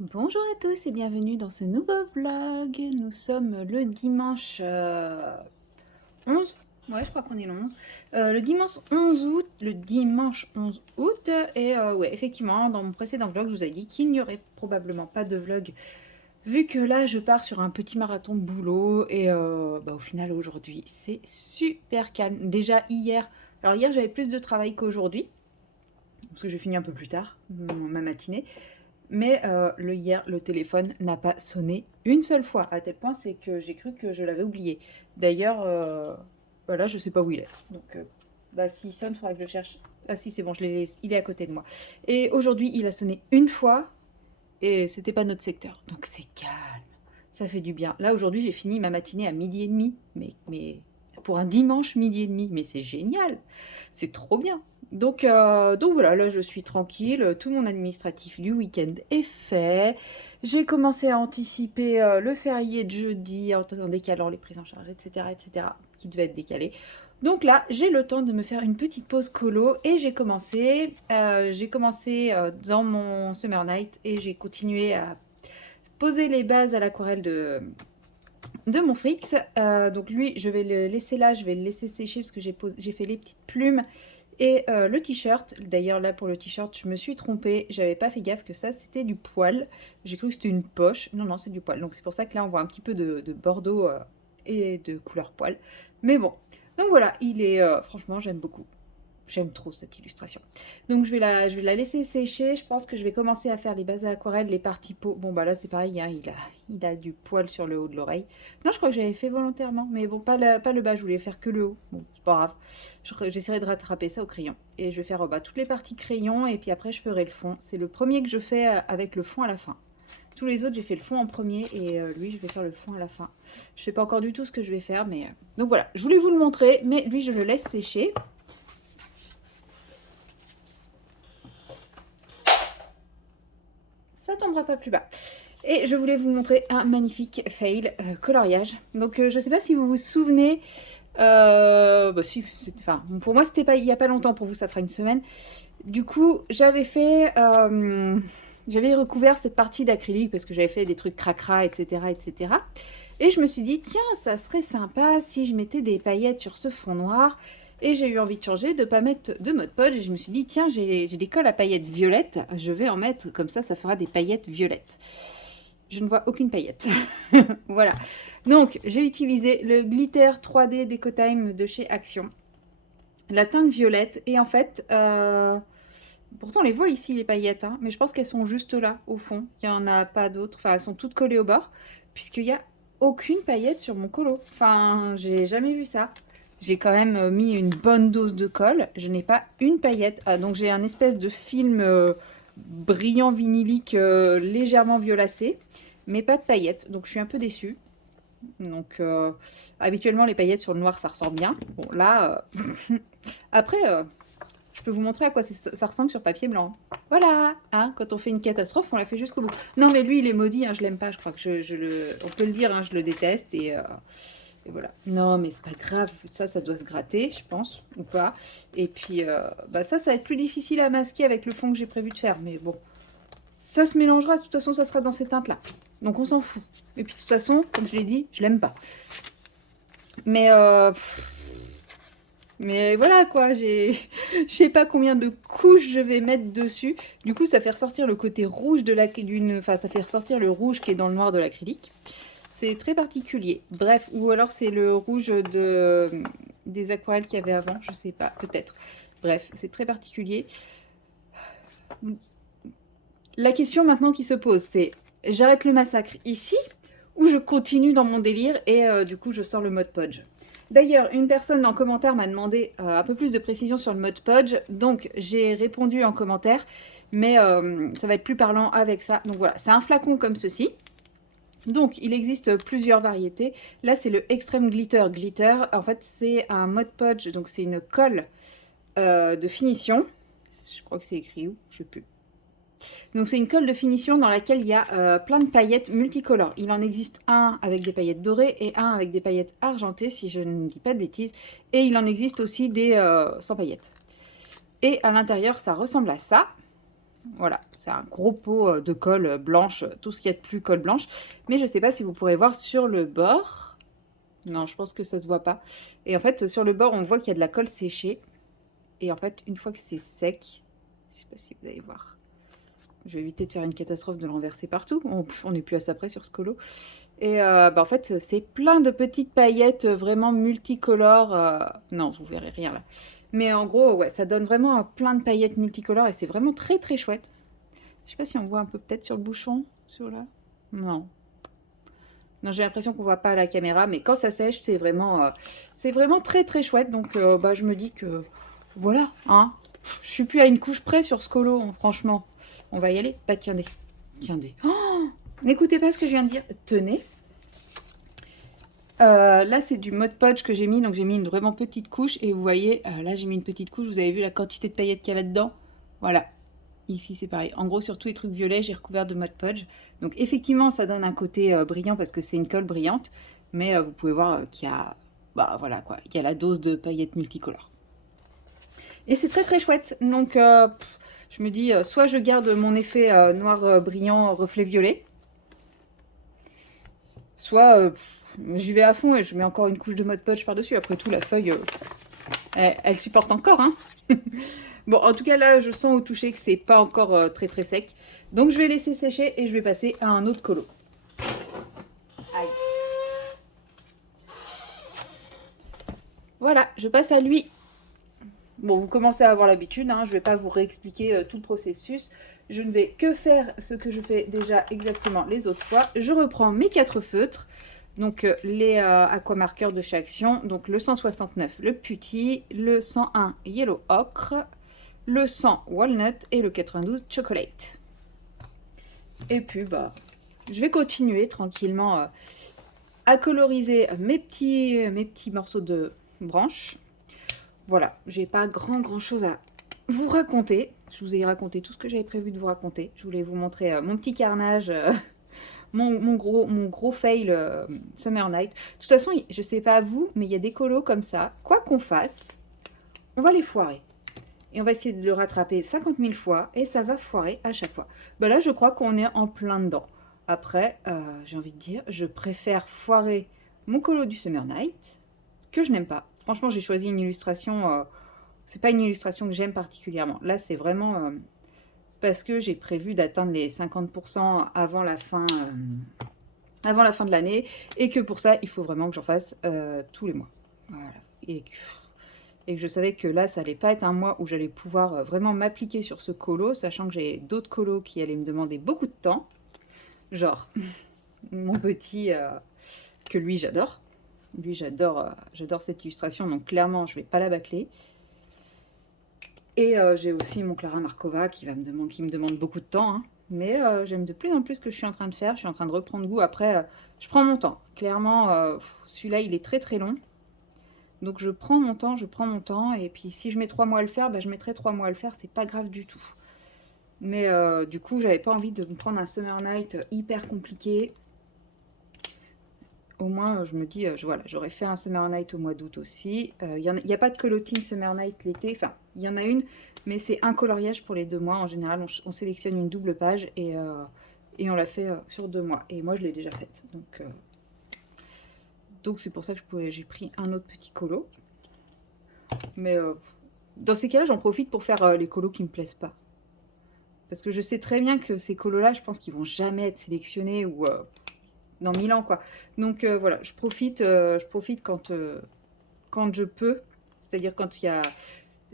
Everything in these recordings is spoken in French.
Bonjour à tous et bienvenue dans ce nouveau vlog. Nous sommes le dimanche 11. Ouais, je crois qu'on est le 11. Le dimanche 11 août. Et ouais, effectivement, dans mon précédent vlog, je vous ai dit qu'il n'y aurait probablement pas de vlog. Vu que là, je pars sur un petit marathon de boulot. Et au final, aujourd'hui, c'est super calme. Déjà hier. Alors hier, j'avais plus de travail qu'aujourd'hui. Parce que j'ai fini un peu plus tard, ma matinée. Mais hier, le téléphone n'a pas sonné une seule fois. À tel point, c'est que j'ai cru que je l'avais oublié. D'ailleurs, voilà, je sais pas où il est. Donc, s'il sonne, il faudra que je le cherche. Ah si, c'est bon, il est à côté de moi. Et aujourd'hui, il a sonné une fois et c'était pas notre secteur. Donc c'est calme. Ça fait du bien. Là, aujourd'hui, j'ai fini ma matinée à 12h30. Mais pour un dimanche, 12h30. Mais c'est génial. C'est trop bien. Donc voilà, là je suis tranquille, tout mon administratif du week-end est fait. J'ai commencé à anticiper le férié de jeudi en décalant les prises en charge, etc., qui devait être décalé. Donc là, j'ai le temps de me faire une petite pause colo et j'ai commencé dans mon Summer Night et j'ai continué à poser les bases à l'aquarelle de mon Fritz. Donc lui, je vais le laisser là, je vais le laisser sécher parce que j'ai fait les petites plumes. Et le t-shirt, d'ailleurs là pour le t-shirt, je me suis trompée, j'avais pas fait gaffe que ça c'était du poil. J'ai cru que c'était une poche, non non c'est du poil. Donc c'est pour ça que là on voit un petit peu de bordeaux et de couleur poil. Mais bon, donc voilà, il est franchement j'aime beaucoup. J'aime trop cette illustration. Donc je vais la laisser sécher. Je pense que je vais commencer à faire les bases à aquarelle, les parties peau. Bon bah là c'est pareil, hein, il a du poil sur le haut de l'oreille. Non, je crois que j'avais fait volontairement, mais bon, pas le bas, je voulais faire que le haut. Bon, c'est pas grave. J'essaierai de rattraper ça au crayon. Et je vais faire toutes les parties crayon et puis après je ferai le fond. C'est le premier que je fais avec le fond à la fin. Tous les autres, j'ai fait le fond en premier et lui, je vais faire le fond à la fin. Je sais pas encore du tout ce que je vais faire, mais... Donc voilà, je voulais vous le montrer, mais lui, je le laisse sécher. Ça tombera pas plus bas. Et je voulais vous montrer un magnifique fail coloriage. Donc je sais pas si vous vous souvenez. Si, enfin, pour moi c'était pas il y a pas longtemps, pour vous ça fera une semaine. Du coup j'avais recouvert cette partie d'acrylique parce que j'avais fait des trucs cracra, etc., etc. Et je me suis dit tiens ça serait sympa si je mettais des paillettes sur ce fond noir. Et j'ai eu envie de changer, de ne pas mettre de Mod Podge. Et je me suis dit, tiens, j'ai des colles à paillettes violettes. Je vais en mettre, comme ça fera des paillettes violettes. Je ne vois aucune paillette. Voilà. Donc, j'ai utilisé le glitter 3D Decotime de chez Action. La teinte violette. Et en fait, pourtant on les voit ici, les paillettes. Hein, mais je pense qu'elles sont juste là, au fond. Il n'y en a pas d'autres. Enfin, elles sont toutes collées au bord. Puisqu'il n'y a aucune paillette sur mon colo. Enfin, j'ai jamais vu ça. J'ai quand même mis une bonne dose de colle. Je n'ai pas une paillette. Ah, donc j'ai un espèce de film brillant vinylique légèrement violacé. Mais pas de paillettes. Donc je suis un peu déçue. Donc habituellement les paillettes sur le noir ça ressort bien. Bon là... Après, je peux vous montrer à quoi ça ressemble sur papier blanc. Voilà, hein, quand on fait une catastrophe, on la fait jusqu'au bout. Non mais lui il est maudit, hein, je l'aime pas, je crois que on peut le dire, hein, je le déteste et voilà. Non, mais c'est pas grave, ça doit se gratter, je pense, ou pas. Et puis, ça va être plus difficile à masquer avec le fond que j'ai prévu de faire. Mais bon, ça se mélangera, de toute façon, ça sera dans ces teintes-là. Donc on s'en fout. Et puis de toute façon, comme je l'ai dit, je l'aime pas. Mais, mais voilà quoi, je sais pas combien de couches je vais mettre dessus. Du coup, ça fait ressortir le côté rouge enfin, ça fait ressortir le rouge qui est dans le noir de l'acrylique. C'est très particulier. Bref, ou alors c'est le rouge des aquarelles qu'il y avait avant, je sais pas, peut-être. Bref, c'est très particulier. La question maintenant qui se pose, c'est j'arrête le massacre ici ou je continue dans mon délire et du coup je sors le mode Podge. D'ailleurs, une personne en commentaire m'a demandé un peu plus de précision sur le mode Podge, donc j'ai répondu en commentaire, mais ça va être plus parlant avec ça. Donc voilà, c'est un flacon comme ceci. Donc, il existe plusieurs variétés. Là, c'est le Extreme Glitter Glitter. En fait, c'est un Mod Podge, donc c'est une colle de finition. Je crois que c'est écrit où? Je sais plus. Donc, c'est une colle de finition dans laquelle il y a plein de paillettes multicolores. Il en existe un avec des paillettes dorées et un avec des paillettes argentées, si je ne dis pas de bêtises. Et il en existe aussi des sans paillettes. Et à l'intérieur, ça ressemble à ça. Voilà, c'est un gros pot de colle blanche, tout ce qu'il y a de plus colle blanche. Mais je ne sais pas si vous pourrez voir sur le bord. Non, je pense que ça se voit pas. Et en fait, sur le bord, on voit qu'il y a de la colle séchée. Et en fait, une fois que c'est sec, je sais pas si vous allez voir. Je vais éviter de faire une catastrophe de le renverser partout. On n'est plus à ça près sur ce colo. Et en fait, c'est plein de petites paillettes vraiment multicolores. Non, vous verrez rien là. Mais en gros, ouais, ça donne vraiment plein de paillettes multicolores et c'est vraiment très très chouette. Je sais pas si on voit un peu peut-être sur le bouchon, sur là. Non. Non, j'ai l'impression qu'on voit pas à la caméra, mais quand ça sèche, c'est vraiment très très chouette. Donc, je me dis que voilà, hein. Je suis plus à une couche près sur ce colo, hein, franchement. On va y aller. Bah, tiens des. Tiens des. Oh, n'écoutez pas ce que je viens de dire. Tenez. Là, c'est du Mod Podge que j'ai mis. Donc, j'ai mis une vraiment petite couche. Et vous voyez, là, j'ai mis une petite couche. Vous avez vu la quantité de paillettes qu'il y a là-dedans? Voilà. Ici, c'est pareil. En gros, sur tous les trucs violets, j'ai recouvert de Mod Podge. Donc, effectivement, ça donne un côté brillant parce que c'est une colle brillante. Mais vous pouvez voir qu'il y a... Bah, voilà, quoi. Il y a la dose de paillettes multicolores. Et c'est très, très chouette. Donc, je me dis, soit je garde mon effet noir brillant, reflet violet. Soit j'y vais à fond et je mets encore une couche de Mod Podge par-dessus. Après tout, la feuille, elle supporte encore, hein. Bon, en tout cas, là, je sens au toucher que c'est pas encore très très sec. Donc, je vais laisser sécher et je vais passer à un autre colo. Aïe. Voilà, je passe à lui. Bon, vous commencez à avoir l'habitude, hein, je vais pas vous réexpliquer tout le processus. Je ne vais que faire ce que je fais déjà exactement les autres fois. Je reprends mes 4 feutres. Donc les aquamarqueurs de chez Action, donc le 169 le Putty, le 101 Yellow Ocre, le 100 Walnut et le 92 Chocolate. Et puis je vais continuer tranquillement à coloriser mes petits morceaux de branches. Voilà, j'ai pas grand chose à vous raconter. Je vous ai raconté tout ce que j'avais prévu de vous raconter. Je voulais vous montrer mon petit carnage. Mon gros fail Summer Night. De toute façon, je sais pas vous, mais il y a des colos comme ça. Quoi qu'on fasse, on va les foirer. Et on va essayer de le rattraper 50 000 fois et ça va foirer à chaque fois. Bah là, je crois qu'on est en plein dedans. Après, j'ai envie de dire, je préfère foirer mon colo du Summer Night, que je n'aime pas. Franchement, j'ai choisi une illustration... c'est pas une illustration que j'aime particulièrement. Là, c'est vraiment... parce que j'ai prévu d'atteindre les 50% avant la fin de l'année, et que pour ça, il faut vraiment que j'en fasse tous les mois. Voilà. Et que je savais que là, ça allait pas être un mois où j'allais pouvoir vraiment m'appliquer sur ce colo, sachant que j'ai d'autres colos qui allaient me demander beaucoup de temps. Genre, mon petit, que lui, j'adore. Lui, j'adore cette illustration, donc clairement, je vais pas la bâcler. Et j'ai aussi mon Clara Markova qui me demande beaucoup de temps, hein. Mais j'aime de plus en plus ce que je suis en train de faire. Je suis en train de reprendre goût. Après, je prends mon temps. Clairement, celui-là, il est très très long. Donc je prends mon temps. Et puis si je mets 3 mois à le faire, je mettrai 3 mois à le faire. C'est pas grave du tout. Mais du coup, j'avais pas envie de me prendre un Summer Night hyper compliqué. Au moins, je me dis, voilà, j'aurais fait un Summer Night au mois d'août aussi. Il n'y a pas de coloting Summer Night l'été. Enfin, il y en a une, mais c'est un coloriage pour les 2 mois. En général, on sélectionne une double page et on la fait sur 2 mois. Et moi, je l'ai déjà faite. Donc c'est pour ça que j'ai pris un autre petit colo. Mais dans ces cas-là, j'en profite pour faire les colos qui me plaisent pas. Parce que je sais très bien que ces colos-là, je pense qu'ils vont jamais être sélectionnés ou... dans 1000 ans, quoi. Donc voilà, je profite quand je peux. C'est-à-dire quand il y a...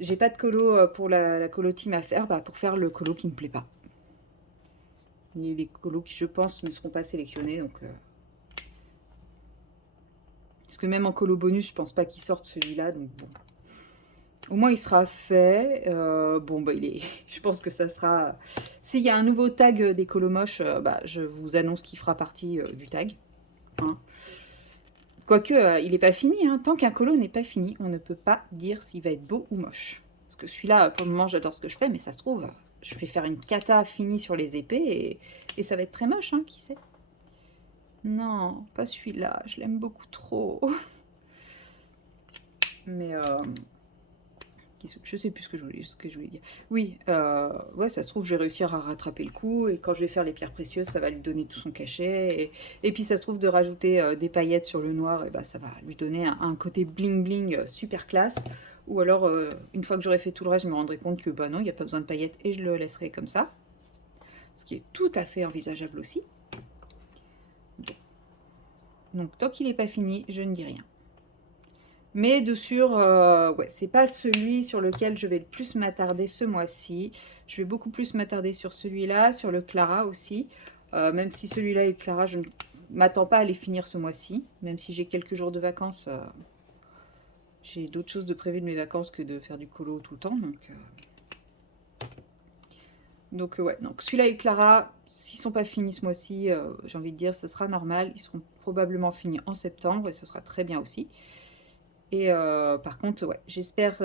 J'ai pas de colo pour la colo team à faire, pour faire le colo qui me plaît pas. Et les colos qui, je pense, ne seront pas sélectionnés, donc... Parce que même en colo bonus, je pense pas qu'il sorte celui-là, donc bon. Au moins, il sera fait. Je pense que ça sera... S'il y a un nouveau tag des colos moches, je vous annonce qu'il fera partie du tag. Hein. Quoique, il n'est pas fini. Hein. Tant qu'un colo n'est pas fini, on ne peut pas dire s'il va être beau ou moche. Parce que celui-là, pour le moment, j'adore ce que je fais, mais ça se trouve, je vais faire une cata finie sur les épées et ça va être très moche, hein, qui sait. Non, pas celui-là. Je l'aime beaucoup trop. Mais... Je sais plus ce que je voulais dire. Oui, ouais, ça se trouve, je vais réussir à rattraper le coup, et quand je vais faire les pierres précieuses, ça va lui donner tout son cachet, et puis ça se trouve, de rajouter des paillettes sur le noir, et bah, ça va lui donner un côté bling bling super classe. Ou alors, une fois que j'aurai fait tout le reste, je me rendrai compte que bah non, il n'y a pas besoin de paillettes, et je le laisserai comme ça. Ce qui est tout à fait envisageable aussi. Bon. Donc tant qu'il n'est pas fini, je ne dis rien. Mais de sûr, ouais, c'est pas celui sur lequel je vais le plus m'attarder ce mois-ci. Je vais beaucoup plus m'attarder sur celui-là, sur le Clara aussi. Même si celui-là et le Clara, je ne m'attends pas à les finir ce mois-ci. Même si j'ai quelques jours de vacances, j'ai d'autres choses de prévues de mes vacances que de faire du colo tout le temps. Donc ouais, donc celui-là et Clara, s'ils sont pas finis ce mois-ci, j'ai envie de dire, ce sera normal. Ils seront probablement finis en septembre, et ce sera très bien aussi. Et par contre, ouais, j'espère...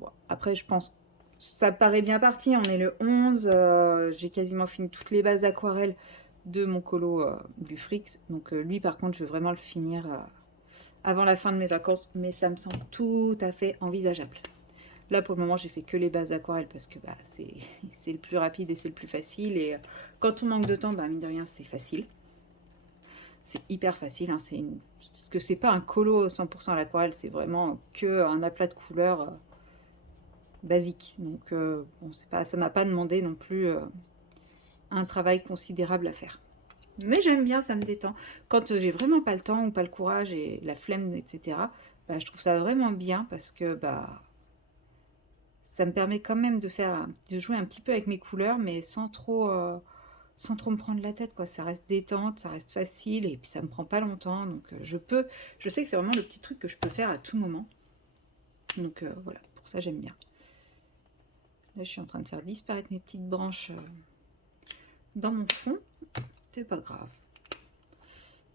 bon, après, je pense... Ça paraît bien parti, on est le 11. J'ai quasiment fini toutes les bases aquarelles de mon colo du Frix. Donc lui, par contre, je veux vraiment le finir avant la fin de mes vacances. Mais ça me semble tout à fait envisageable. Là, pour le moment, j'ai fait que les bases aquarelles parce que bah, c'est le plus rapide et c'est le plus facile. Et quand on manque de temps, bah, mine de rien, c'est facile. C'est hyper facile, hein, parce que c'est pas un colo 100% à l'aquarelle, c'est vraiment que un aplat de couleurs basique. Donc bon, pas, ça m'a pas demandé non plus un travail considérable à faire. Mais j'aime bien, ça me détend. Quand j'ai vraiment pas le temps ou pas le courage et la flemme, etc., bah, je trouve ça vraiment bien parce que bah, ça me permet quand même de jouer un petit peu avec mes couleurs, mais sans trop me prendre la tête, quoi. Ça reste détente, ça reste facile, et puis ça me prend pas longtemps, donc je sais que c'est vraiment le petit truc que je peux faire à tout moment. Donc voilà, pour ça j'aime bien. Là je suis en train de faire disparaître mes petites branches dans mon fond. C'est pas grave.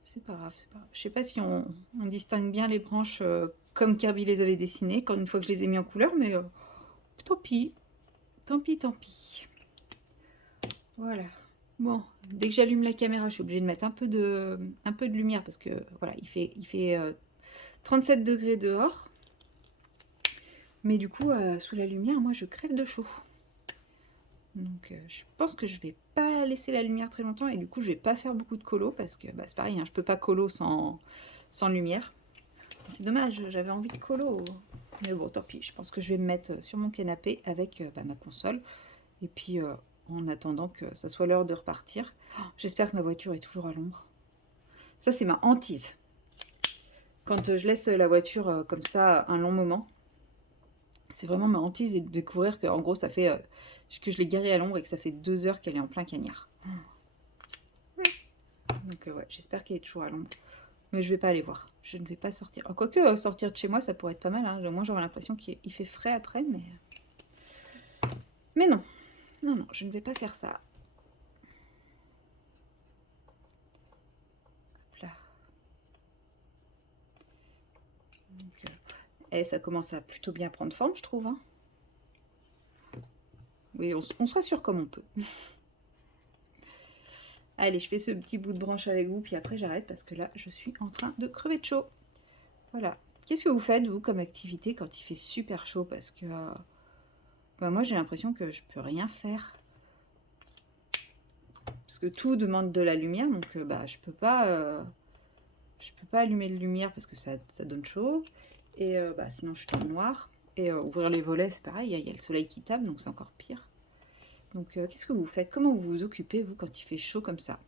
C'est pas grave, c'est pas grave. Je sais pas si on distingue bien les branches comme Kirby les avait dessinées, quand une fois que je les ai mis en couleur, mais tant pis. Tant pis, tant pis. Voilà. Bon, dès que j'allume la caméra, je suis obligée de mettre un peu de lumière parce que voilà, il fait 37 degrés dehors. Mais du coup, sous la lumière, moi, je crève de chaud. Donc, je pense que je vais pas laisser la lumière très longtemps, et du coup, je vais pas faire beaucoup de colo parce que bah, c'est pareil, hein, je peux pas colo sans lumière. C'est dommage, j'avais envie de colo. Mais bon, tant pis, je pense que je vais me mettre sur mon canapé avec bah, ma console. Et puis, en attendant que ça soit l'heure de repartir, j'espère que ma voiture est toujours à l'ombre. Ça, c'est ma hantise. Quand je laisse la voiture comme ça un long moment, c'est vraiment ma hantise, et de découvrir qu'en gros, ça fait que je l'ai garée à l'ombre et que ça fait 2 heures qu'elle est en plein cagnard. Donc ouais, j'espère qu'elle est toujours à l'ombre. Mais je vais pas aller voir. Je ne vais pas sortir. Quoique, sortir de chez moi, ça pourrait être pas mal. Hein. Au moins, j'aurais l'impression qu'il fait frais après, mais non. Non, non, je ne vais pas faire ça. Hop là. Donc, et ça commence à plutôt bien prendre forme, je trouve. Hein. Oui, on se rassure comme on peut. Allez, je fais ce petit bout de branche avec vous, puis après j'arrête parce que là, je suis en train de crever de chaud. Voilà. Qu'est-ce que vous faites, vous, comme activité quand il fait super chaud? Parce que bah, moi, j'ai l'impression que je peux rien faire. Parce que tout demande de la lumière, donc bah, je peux pas allumer de lumière parce que ça donne chaud. Et bah, sinon, je suis dans le noir. Et ouvrir les volets, c'est pareil, il y a le soleil qui tape, donc c'est encore pire. Donc, qu'est-ce que vous faites? Comment vous vous occupez, vous, quand il fait chaud comme ça?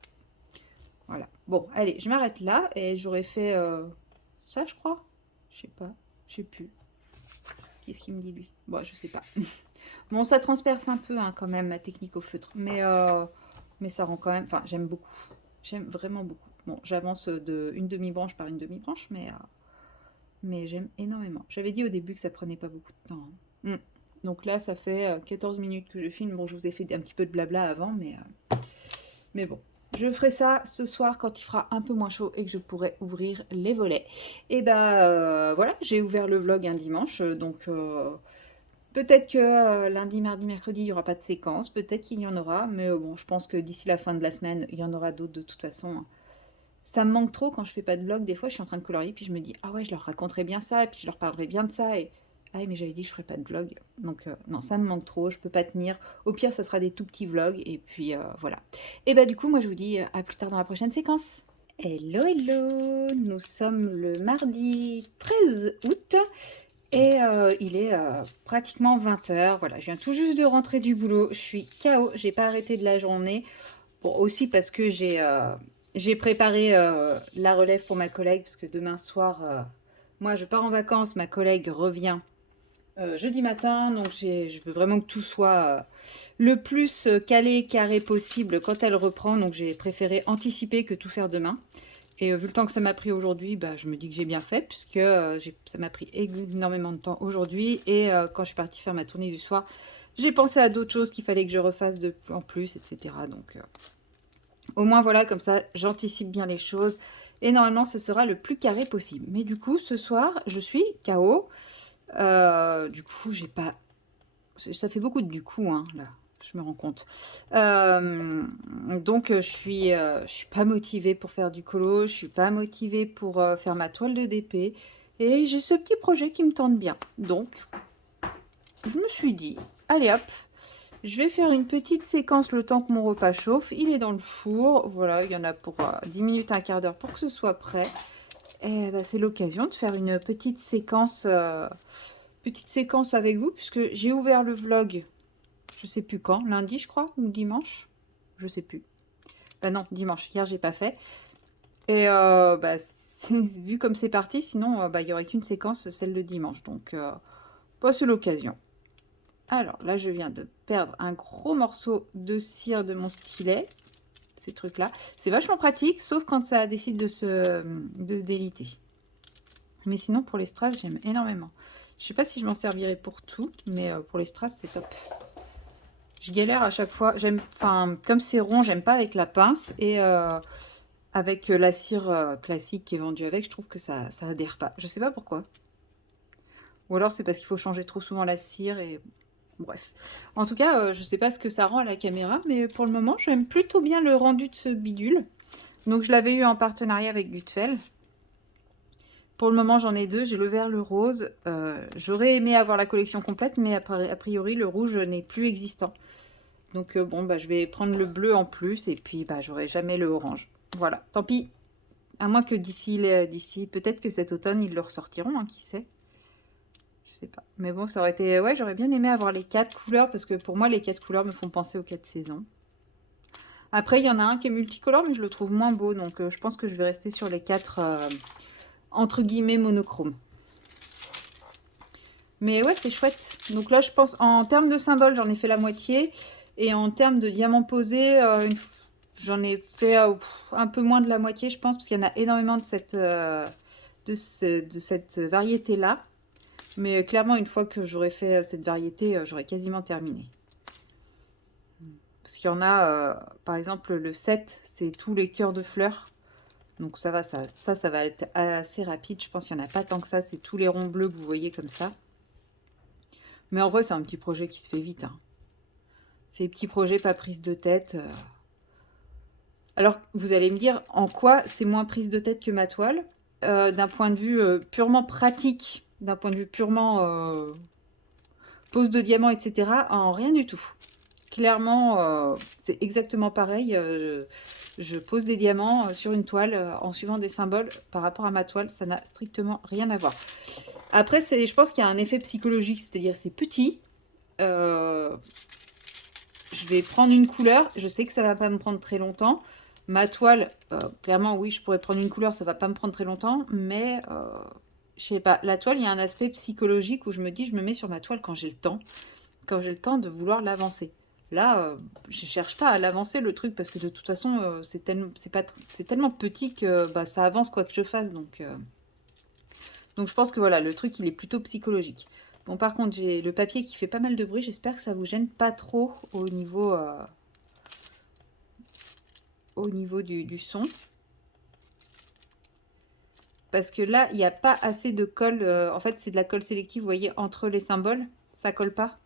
Voilà. Bon, allez, je m'arrête là, et j'aurais fait ça, je crois. Je sais pas, je sais plus. Qu'est-ce qu'il me dit, lui? Bon, je sais pas. Bon, ça transperce un peu, hein, quand même, ma technique au feutre. Mais ça rend quand même... Enfin, j'aime beaucoup. J'aime vraiment beaucoup. Bon, j'avance de une demi-branche par une demi-branche, mais j'aime énormément. J'avais dit au début que ça prenait pas beaucoup de temps. Hein. Donc là, ça fait 14 minutes que je filme. Bon, je vous ai fait un petit peu de blabla avant, mais bon. Je ferai ça ce soir quand il fera un peu moins chaud et que je pourrai ouvrir les volets. Et bah voilà, j'ai ouvert le vlog un dimanche, donc peut-être que lundi, mardi, mercredi, il n'y aura pas de séquence, peut-être qu'il y en aura, mais bon, je pense que d'ici la fin de la semaine, il y en aura d'autres de toute façon. Ça me manque trop quand je fais pas de vlog. Des fois, je suis en train de colorier, puis je me dis, ah ouais, je leur raconterai bien ça, et puis je leur parlerai bien de ça, et Ah oui, mais j'avais dit que je ferais pas de vlog. Donc non, ça me manque trop, je peux pas tenir. Au pire, ça sera des tout petits vlogs. Et puis voilà. Et bah du coup, moi je vous dis à plus tard dans la prochaine séquence. Hello, hello! Nous sommes le mardi 13 août et il est pratiquement 20 h. Voilà, je viens tout juste de rentrer du boulot. Je suis KO, j'ai pas arrêté de la journée. Bon, aussi parce que j'ai préparé la relève pour ma collègue, parce que demain soir, moi je pars en vacances, ma collègue revient jeudi matin, donc je veux vraiment que tout soit le plus calé, carré possible quand elle reprend, donc j'ai préféré anticiper que tout faire demain. Et vu le temps que ça m'a pris aujourd'hui, bah, je me dis que j'ai bien fait, puisque ça m'a pris énormément de temps aujourd'hui. Et quand je suis partie faire ma tournée du soir, j'ai pensé à d'autres choses qu'il fallait que je refasse en plus, etc. Donc au moins voilà, comme ça j'anticipe bien les choses. Et normalement ce sera le plus carré possible. Mais du coup ce soir je suis KO. Du coup j'ai pas... Ça fait beaucoup de du coup, hein, là. Je me rends compte. Donc, je suis pas motivée pour faire du colo. Je suis pas motivée pour faire ma toile de DP. Et j'ai ce petit projet qui me tente bien. Donc, je me suis dit, allez hop, je vais faire une petite séquence le temps que mon repas chauffe. Il est dans le four. Voilà, il y en a pour 10 minutes, un quart d'heure pour que ce soit prêt. Et bah, c'est l'occasion de faire une petite séquence avec vous, puisque j'ai ouvert le vlog. Je sais plus quand, lundi je crois, ou dimanche, je sais plus. Bah non, dimanche, hier j'ai pas fait. Et bah, vu comme c'est parti, sinon bah, il n'y aurait qu'une séquence, celle de dimanche. Donc bah, c'est l'occasion. Alors là je viens de perdre un gros morceau de cire de mon stylet. Ces trucs là. C'est vachement pratique, sauf quand ça décide de se déliter. Mais sinon pour les strass j'aime énormément. Je sais pas si je m'en servirai pour tout, mais pour les strass c'est top. Je galère à chaque fois. Enfin, comme c'est rond, j'aime pas avec la pince. Et avec la cire classique qui est vendue avec, je trouve que ça adhère pas. Je sais pas pourquoi. Ou alors c'est parce qu'il faut changer trop souvent la cire et... Bref. En tout cas, je sais pas ce que ça rend à la caméra, mais pour le moment, j'aime plutôt bien le rendu de ce bidule. Donc je l'avais eu en partenariat avec Gutfeld. Pour le moment, j'en ai deux. J'ai le vert, le rose. J'aurais aimé avoir la collection complète, mais a priori, le rouge n'est plus existant. Donc bon, bah, je vais prendre le bleu en plus et puis bah, j'aurai jamais le orange. Voilà, tant pis. À moins que d'ici, peut-être que cet automne, ils le ressortiront, hein, qui sait. Je sais pas. Mais bon, ça aurait été... Ouais, j'aurais bien aimé avoir les 4 couleurs, parce que pour moi, les 4 couleurs me font penser aux 4 saisons. Après, il y en a un qui est multicolore, mais je le trouve moins beau. Donc je pense que je vais rester sur les 4, entre guillemets, monochromes. Mais ouais, c'est chouette. Donc là, je pense, en termes de symboles, j'en ai fait la moitié. Et en termes de diamants posés, j'en ai fait un peu moins de la moitié, je pense, parce qu'il y en a énormément de cette variété-là. Mais clairement, une fois que j'aurai fait cette variété, j'aurai quasiment terminé. Parce qu'il y en a, par exemple, le 7, c'est tous les cœurs de fleurs. Donc ça va, ça va être assez rapide. Je pense qu'il n'y en a pas tant que ça. C'est tous les ronds bleus que vous voyez comme ça. Mais en vrai, c'est un petit projet qui se fait vite, hein. C'est des petits projets, pas prise de tête. Alors, vous allez me dire, en quoi c'est moins prise de tête que ma toile? D'un point de vue purement pratique, d'un point de vue purement pose de diamant, etc., en rien du tout. Clairement, c'est exactement pareil. Je pose des diamants sur une toile en suivant des symboles par rapport à ma toile. Ça n'a strictement rien à voir. Après, je pense qu'il y a un effet psychologique, c'est-à-dire c'est petit. Je vais prendre une couleur. Je sais que ça va pas me prendre très longtemps. Ma toile, clairement, oui, je pourrais prendre une couleur. Ça va pas me prendre très longtemps. Mais, je sais pas. La toile, il y a un aspect psychologique où je me dis, je me mets sur ma toile quand j'ai le temps. Quand j'ai le temps de vouloir l'avancer. Là, je cherche pas à l'avancer le truc parce que de toute façon, c'est tellement petit que bah, ça avance quoi que je fasse. Donc je pense que voilà, le truc il est plutôt psychologique. Bon, par contre, j'ai le papier qui fait pas mal de bruit. J'espère que ça vous gêne pas trop au niveau du son. Parce que là, il n'y a pas assez de colle. En fait, c'est de la colle sélective, vous voyez, entre les symboles. Ça colle pas.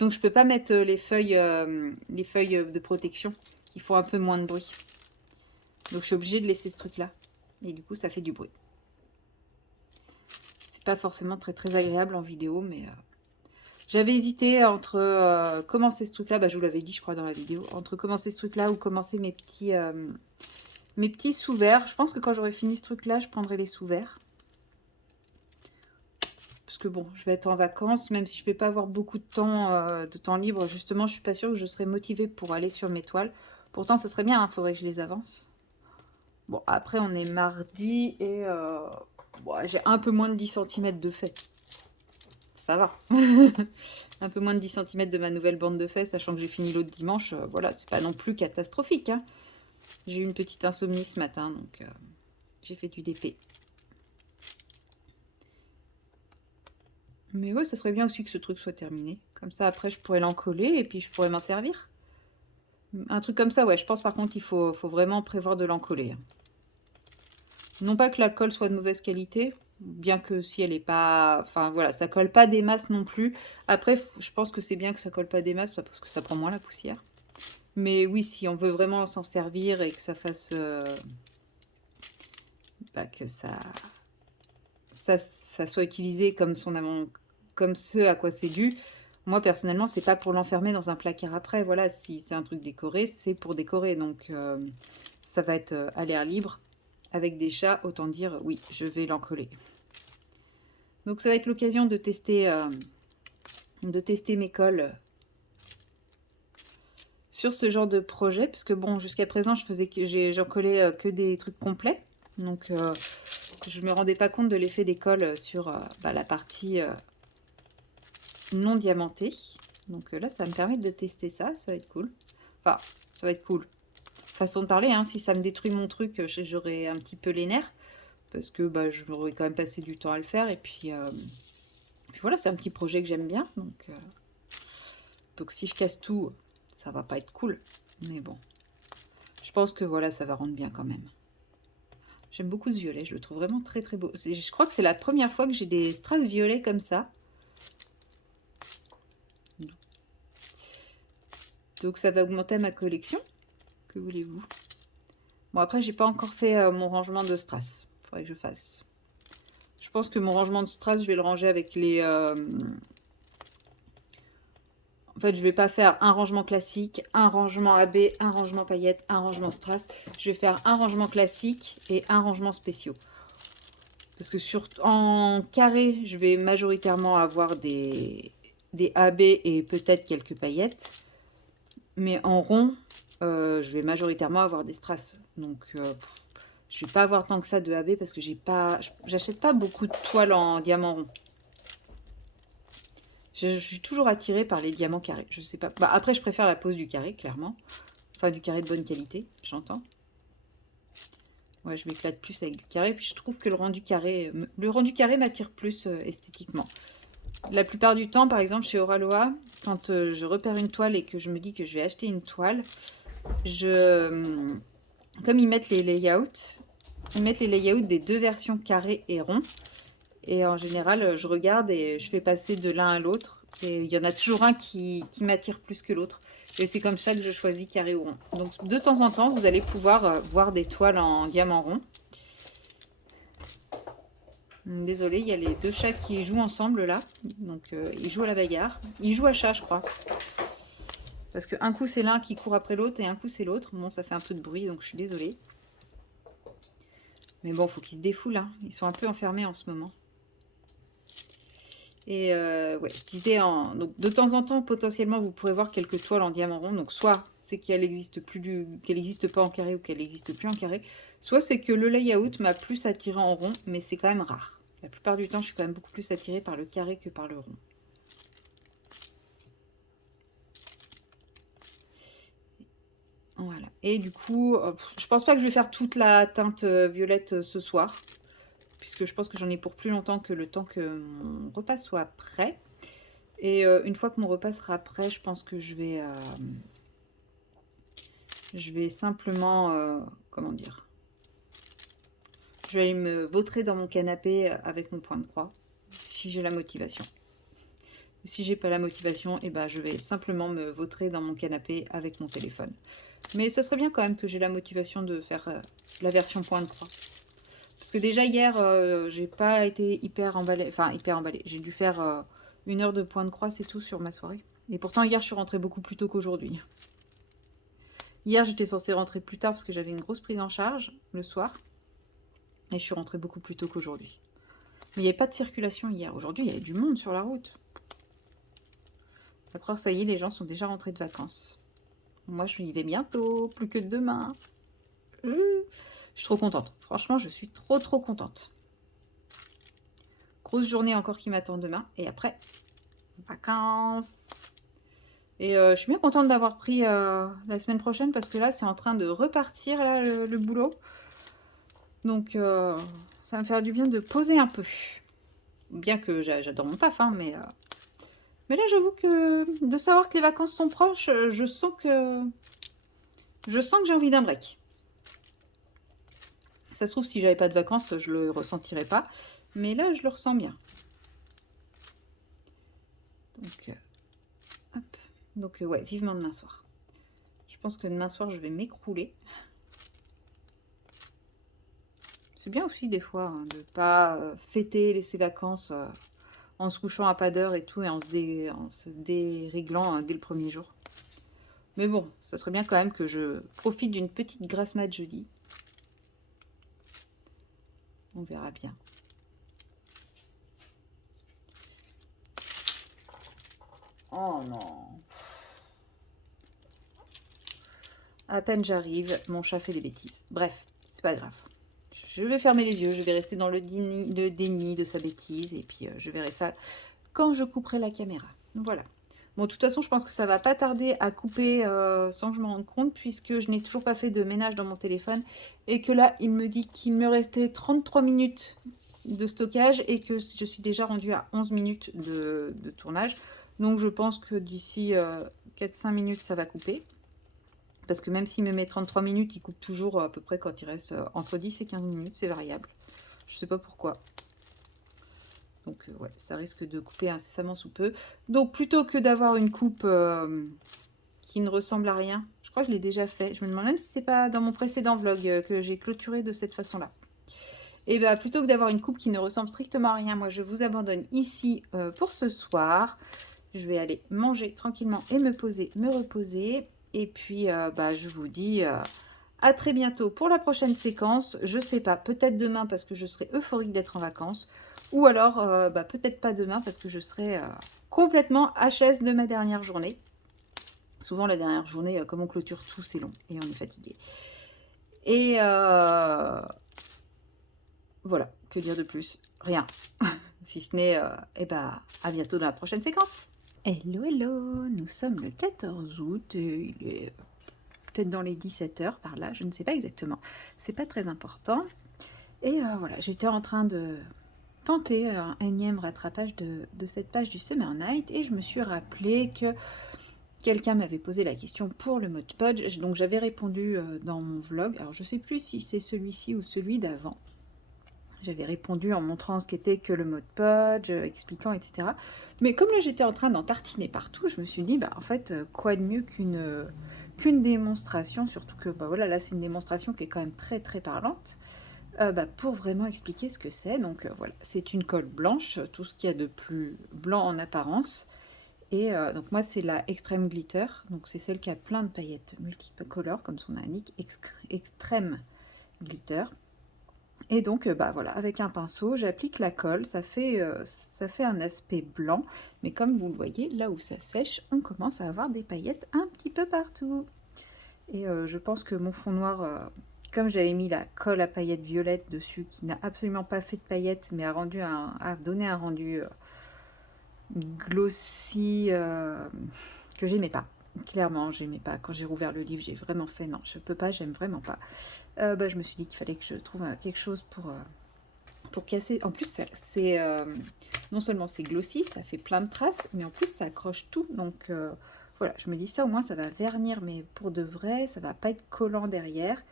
Donc, je peux pas mettre les feuilles de protection qui font un peu moins de bruit. Donc, je suis obligée de laisser ce truc-là. Et du coup, ça fait du bruit. C'est pas forcément très très agréable en vidéo, mais j'avais hésité entre commencer ce truc-là, bah, je vous l'avais dit je crois dans la vidéo, entre commencer ce truc-là ou commencer mes petits sous-verts. Je pense que quand j'aurai fini ce truc-là, je prendrai les sous-verts. Parce que bon, je vais être en vacances, même si je ne vais pas avoir beaucoup de temps libre, justement, je suis pas sûre que je serai motivée pour aller sur mes toiles. Pourtant, ça serait bien, il faudrait que je les avance. Bon, après, on est mardi et bon, j'ai un peu moins de 10 cm de fait. Ça va. Un peu moins de 10 cm de ma nouvelle bande de fait, sachant que j'ai fini l'autre dimanche. Voilà, c'est pas non plus catastrophique, hein. J'ai eu une petite insomnie ce matin, donc j'ai fait du DP. Mais ouais, ça serait bien aussi que ce truc soit terminé. Comme ça, après, je pourrais l'encoller et puis je pourrais m'en servir. Un truc comme ça, ouais, je pense par contre qu'il faut vraiment prévoir de l'encoller, hein. Non pas que la colle soit de mauvaise qualité, bien que si elle est pas... Enfin voilà, ça colle pas des masses non plus. Après, je pense que c'est bien que ça colle pas des masses, parce que ça prend moins la poussière. Mais oui, si on veut vraiment s'en servir et que ça fasse... bah, que ça soit utilisé comme comme ce à quoi c'est dû. Moi, personnellement, c'est pas pour l'enfermer dans un placard après. Voilà, si c'est un truc décoré, c'est pour décorer. Donc, ça va être à l'air libre. Avec des chats, autant dire, oui, je vais l'encoller. Donc, ça va être l'occasion de tester mes colles sur ce genre de projet. Parce que, bon, jusqu'à présent, j'en collais que des trucs complets. Donc, je me rendais pas compte de l'effet des colles sur la partie non diamantée. Donc là, ça va me permettre de tester ça. Ça va être cool. Enfin, ça va être cool. Façon de parler, hein. Si ça me détruit mon truc, j'aurai un petit peu les nerfs. Parce que bah, je m'aurais quand même passé du temps à le faire. Et puis voilà, c'est un petit projet que j'aime bien. Donc si je casse tout, ça va pas être cool. Mais bon, je pense que voilà, ça va rendre bien quand même. J'aime beaucoup ce violet, je le trouve vraiment très très beau. Je crois que c'est la première fois que j'ai des strass violets comme ça. Donc ça va augmenter ma collection. Que voulez-vous? Bon, après, j'ai pas encore fait mon rangement de strass. Il faudrait que je fasse. Je pense que mon rangement de strass, je vais le ranger avec les... En fait, je vais pas faire un rangement classique, un rangement AB, un rangement paillettes, un rangement strass. Je vais faire un rangement classique et un rangement spéciaux. Parce que en carré, je vais majoritairement avoir des AB et peut-être quelques paillettes. Mais en rond, je vais majoritairement avoir des strass. Donc, je vais pas avoir tant que ça de AB parce que j'achète pas beaucoup de toiles en diamant rond. Je suis toujours attirée par les diamants carrés. Je sais pas. Bah, après, je préfère la pose du carré, clairement. Enfin, du carré de bonne qualité, j'entends. Ouais, je m'éclate plus avec du carré. Puis je trouve que le rendu carré m'attire plus esthétiquement. La plupart du temps, par exemple, chez Oraloa, quand je repère une toile et que je me dis que je vais acheter une toile, comme ils mettent les layouts des deux versions carré et rond. Et en général, je regarde et je fais passer de l'un à l'autre. Et il y en a toujours un qui m'attire plus que l'autre. Et c'est comme ça que je choisis carré ou rond. Donc de temps en temps, vous allez pouvoir voir des toiles en diamant rond. Désolée, il y a les deux chats qui jouent ensemble là. Donc ils jouent à la bagarre. Ils jouent à chat, je crois. Parce qu'un coup c'est l'un qui court après l'autre et un coup c'est l'autre. Bon, ça fait un peu de bruit, donc je suis désolée. Mais bon, faut qu'ils se défoulent, hein. Ils sont un peu enfermés en ce moment. Et ouais, je disais, donc de temps en temps, potentiellement, vous pourrez voir quelques toiles en diamant rond. Donc soit c'est qu'elle n'existe pas en carré ou qu'elle n'existe plus en carré. Soit c'est que le layout m'a plus attiré en rond, mais c'est quand même rare. La plupart du temps, je suis quand même beaucoup plus attirée par le carré que par le rond. Voilà. Et du coup, je pense pas que je vais faire toute la teinte violette ce soir. Puisque je pense que j'en ai pour plus longtemps que le temps que mon repas soit prêt. Et une fois que mon repas sera prêt, je pense que je vais simplement, comment dire, je vais aller me vautrer dans mon canapé avec mon point de croix, si j'ai la motivation. Si j'ai pas la motivation, et ben je vais simplement me vautrer dans mon canapé avec mon téléphone. Mais ce serait bien quand même que j'ai la motivation de faire la version point de croix. Parce que déjà hier, j'ai pas été hyper emballée. Enfin, hyper emballée. J'ai dû faire 1 heure de point de croix, c'est tout, sur ma soirée. Et pourtant, hier, je suis rentrée beaucoup plus tôt qu'aujourd'hui. Hier, j'étais censée rentrer plus tard parce que j'avais une grosse prise en charge le soir. Et je suis rentrée beaucoup plus tôt qu'aujourd'hui. Mais il n'y avait pas de circulation hier. Aujourd'hui, il y avait du monde sur la route. À croire, ça y est, les gens sont déjà rentrés de vacances. Moi, je y vais bientôt, plus que demain. Je suis trop contente. Franchement, je suis trop contente. Grosse journée encore qui m'attend demain. Et après, vacances. Et je suis bien contente d'avoir pris la semaine prochaine parce que là, c'est en train de repartir, là, le boulot. Donc, ça va me faire du bien de poser un peu. Bien que j'adore mon taf, hein, mais là, j'avoue que de savoir que les vacances sont proches, je sens que j'ai envie d'un break. Ça se trouve, si j'avais pas de vacances, je le ressentirais pas. Mais là, je le ressens bien. Donc, hop. Donc, ouais, vivement demain soir. Je pense que demain soir, je vais m'écrouler. C'est bien aussi, des fois, hein, de pas fêter ses vacances en se couchant à pas d'heure et tout, et en se déréglant dès le premier jour. Mais bon, ça serait bien quand même que je profite d'une petite grasse mat jeudi. On verra bien. Oh non. À peine j'arrive, mon chat fait des bêtises. Bref, c'est pas grave. Je vais fermer les yeux, je vais rester dans le déni de sa bêtise, et puis je verrai ça quand je couperai la caméra. Voilà. Bon, de toute façon, je pense que ça va pas tarder à couper sans que je me rende compte, puisque je n'ai toujours pas fait de ménage dans mon téléphone, et que là, il me dit qu'il me restait 33 minutes de stockage, et que je suis déjà rendue à 11 minutes de tournage. Donc je pense que d'ici 4-5 minutes, ça va couper. Parce que même s'il me met 33 minutes, il coupe toujours à peu près quand il reste entre 10 et 15 minutes, c'est variable. Je sais pas pourquoi. Donc ouais, ça risque de couper incessamment sous peu. Donc plutôt que d'avoir une coupe qui ne ressemble à rien, je crois que je l'ai déjà fait. Je me demande même si c'est pas dans mon précédent vlog que j'ai clôturé de cette façon-là. Et bien plutôt que d'avoir une coupe qui ne ressemble strictement à rien, moi je vous abandonne ici pour ce soir. Je vais aller manger tranquillement et me poser, me reposer. Et puis je vous dis à très bientôt pour la prochaine séquence. Je sais pas, peut-être demain parce que je serai euphorique d'être en vacances. Ou alors peut-être pas demain parce que je serai complètement HS de ma dernière journée. Souvent la dernière journée, comme on clôture tout, c'est long et on est fatigué. Et voilà, que dire de plus? Rien. Si ce n'est, à bientôt dans la prochaine séquence. Hello, hello, nous sommes le 14 août et il est peut-être dans les 17 heures par là, je ne sais pas exactement. C'est pas très important. Et voilà, j'étais en train de tenter un énième rattrapage de cette page du Summer Night et je me suis rappelé que quelqu'un m'avait posé la question pour le mode Podge, donc j'avais répondu dans mon vlog. Alors je sais plus si c'est celui-ci ou celui d'avant. J'avais répondu en montrant ce qu'était que le mode Podge, expliquant, etc. Mais comme là, j'étais en train d'en tartiner partout, je me suis dit, en fait, quoi de mieux qu'une démonstration, surtout que, voilà, là, c'est une démonstration qui est quand même très parlante, pour vraiment expliquer ce que c'est. Donc, voilà, c'est une colle blanche, tout ce qu'il y a de plus blanc en apparence. Et donc, moi, c'est la Extreme Glitter. Donc, c'est celle qui a plein de paillettes multicolores, comme son indique, Extreme Glitter. Et donc, voilà, avec un pinceau, j'applique la colle, ça fait un aspect blanc, mais comme vous le voyez, là où ça sèche, on commence à avoir des paillettes un petit peu partout. Et je pense que mon fond noir, comme j'avais mis la colle à paillettes violettes dessus, qui n'a absolument pas fait de paillettes, mais a donné un rendu glossy que j'aimais pas. Clairement, j'aimais pas. Quand j'ai rouvert le livre, j'ai vraiment fait non, je peux pas, j'aime vraiment pas. Je me suis dit qu'il fallait que je trouve quelque chose pour casser. En plus, c'est non seulement c'est glossy, ça fait plein de traces, mais en plus ça accroche tout. Donc voilà, je me dis ça au moins ça va vernir, mais pour de vrai, ça va pas être collant derrière.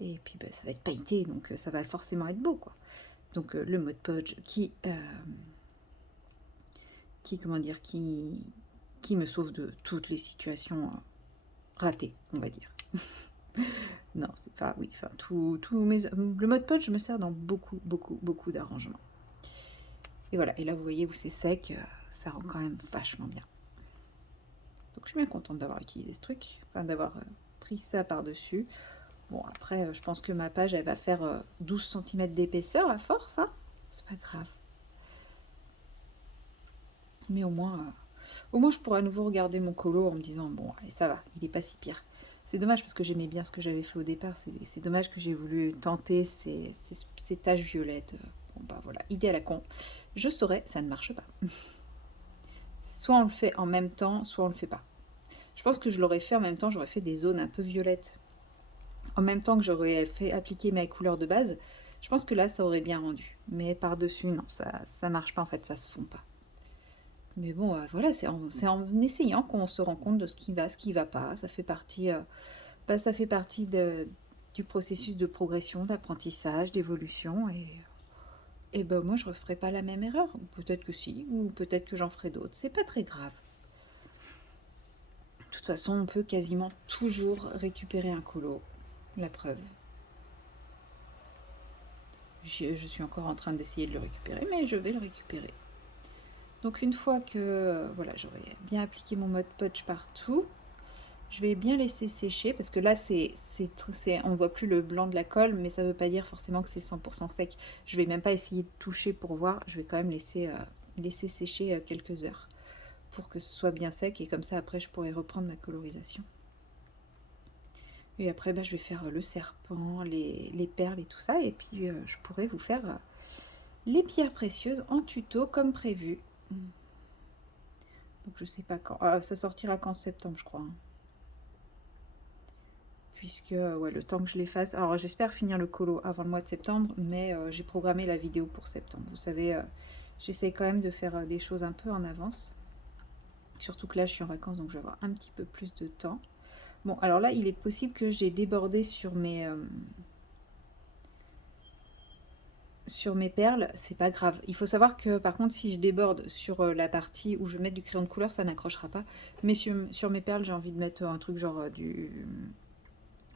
Et puis ça va être pailleté, donc ça va forcément être beau, quoi. Donc le mode Podge comment dire, qui me sauve de toutes les situations ratées, on va dire. Non, c'est pas, oui, enfin, le mode pot, je me sers dans beaucoup, beaucoup, beaucoup d'arrangements. Et voilà, et là, vous voyez où c'est sec, ça rend quand même vachement bien. Donc, je suis bien contente d'avoir utilisé ce truc, enfin, d'avoir pris ça par-dessus. Bon, après, je pense que ma page, elle va faire 12 cm d'épaisseur à force, hein. C'est pas grave. Mais au moins, je pourrais à nouveau regarder mon colo en me disant, bon, allez, ça va, il est pas si pire. C'est dommage parce que j'aimais bien ce que j'avais fait au départ. C'est dommage que j'ai voulu tenter ces taches violettes. Bon, bah voilà, idée à la con. Je saurais, ça ne marche pas. Soit on le fait en même temps, soit on le fait pas. Je pense que je l'aurais fait en même temps, j'aurais fait des zones un peu violettes. En même temps que j'aurais fait appliquer ma couleur de base, je pense que là, ça aurait bien rendu. Mais par-dessus, non, ça marche pas, en fait, ça se fond pas. Mais bon, voilà, c'est en essayant qu'on se rend compte de ce qui va pas. Ça fait partie du processus de progression, d'apprentissage, d'évolution. Et ben moi, je ne referai pas la même erreur. Ou peut-être que si, ou peut-être que j'en ferai d'autres. C'est pas très grave. De toute façon, on peut quasiment toujours récupérer un colo. La preuve. Je suis encore en train d'essayer de le récupérer, mais je vais le récupérer. Donc une fois que voilà, j'aurai bien appliqué mon mode punch partout, je vais bien laisser sécher parce que là, on ne voit plus le blanc de la colle, mais ça ne veut pas dire forcément que c'est 100% sec. Je ne vais même pas essayer de toucher pour voir. Je vais quand même laisser sécher quelques heures pour que ce soit bien sec et comme ça, après, je pourrai reprendre ma colorisation. Et après, bah, je vais faire le serpent, les perles et tout ça. Et puis, je pourrai vous faire les pierres précieuses en tuto comme prévu. Donc, je sais pas quand. Ah, ça sortira qu'en septembre, je crois. Hein. Puisque ouais, le temps que je les fasse. Alors j'espère finir le colo avant le mois de septembre, mais j'ai programmé la vidéo pour septembre. Vous savez, j'essaie quand même de faire des choses un peu en avance. Surtout que là je suis en vacances, donc je vais avoir un petit peu plus de temps. Bon, alors là, il est possible que j'ai débordé sur mes perles, c'est pas grave. Il faut savoir que par contre, si je déborde sur la partie où je vais mettre du crayon de couleur, ça n'accrochera pas. Mais sur mes perles, j'ai envie de mettre un truc genre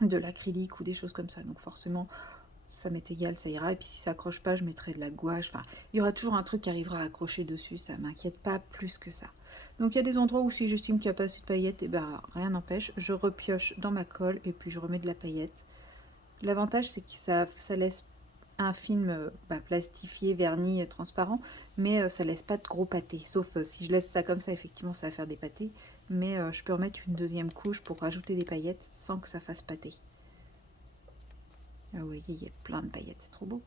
de l'acrylique ou des choses comme ça. Donc forcément, ça m'est égal, ça ira. Et puis si ça accroche pas, je mettrai de la gouache. Enfin, il y aura toujours un truc qui arrivera à accrocher dessus. Ça m'inquiète pas plus que ça. Donc il y a des endroits où si j'estime qu'il n'y a pas assez de paillettes, et ben rien n'empêche. Je repioche dans ma colle et puis je remets de la paillette. L'avantage, c'est que ça laisse un film plastifié, verni, transparent, mais ça laisse pas de gros pâtés. Sauf si je laisse ça comme ça, effectivement, ça va faire des pâtés. Mais je peux remettre une deuxième couche pour rajouter des paillettes sans que ça fasse pâté. Ah vous voyez, il y a plein de paillettes, c'est trop beau.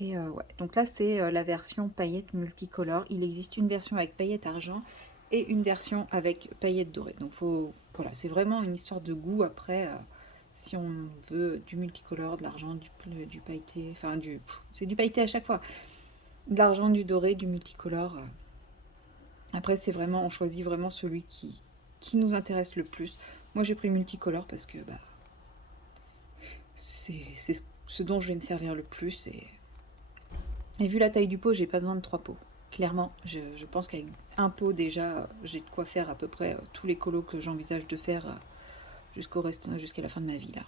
Et ouais, donc là c'est la version paillettes multicolore. Il existe une version avec paillettes argent et une version avec paillettes dorées. Donc voilà, c'est vraiment une histoire de goût. Après, si on veut du multicolore, de l'argent, du pailleté, enfin c'est du pailleté à chaque fois. De l'argent, du doré, du multicolore. Après c'est vraiment, on choisit vraiment celui qui nous intéresse le plus. Moi j'ai pris multicolore parce que bah c'est ce dont je vais me servir le plus et vu la taille du pot, j'ai pas besoin de 3 pots. Clairement, je pense qu'avec un pot déjà, j'ai de quoi faire à peu près tous les colos que j'envisage de faire jusqu'à la fin de ma vie là.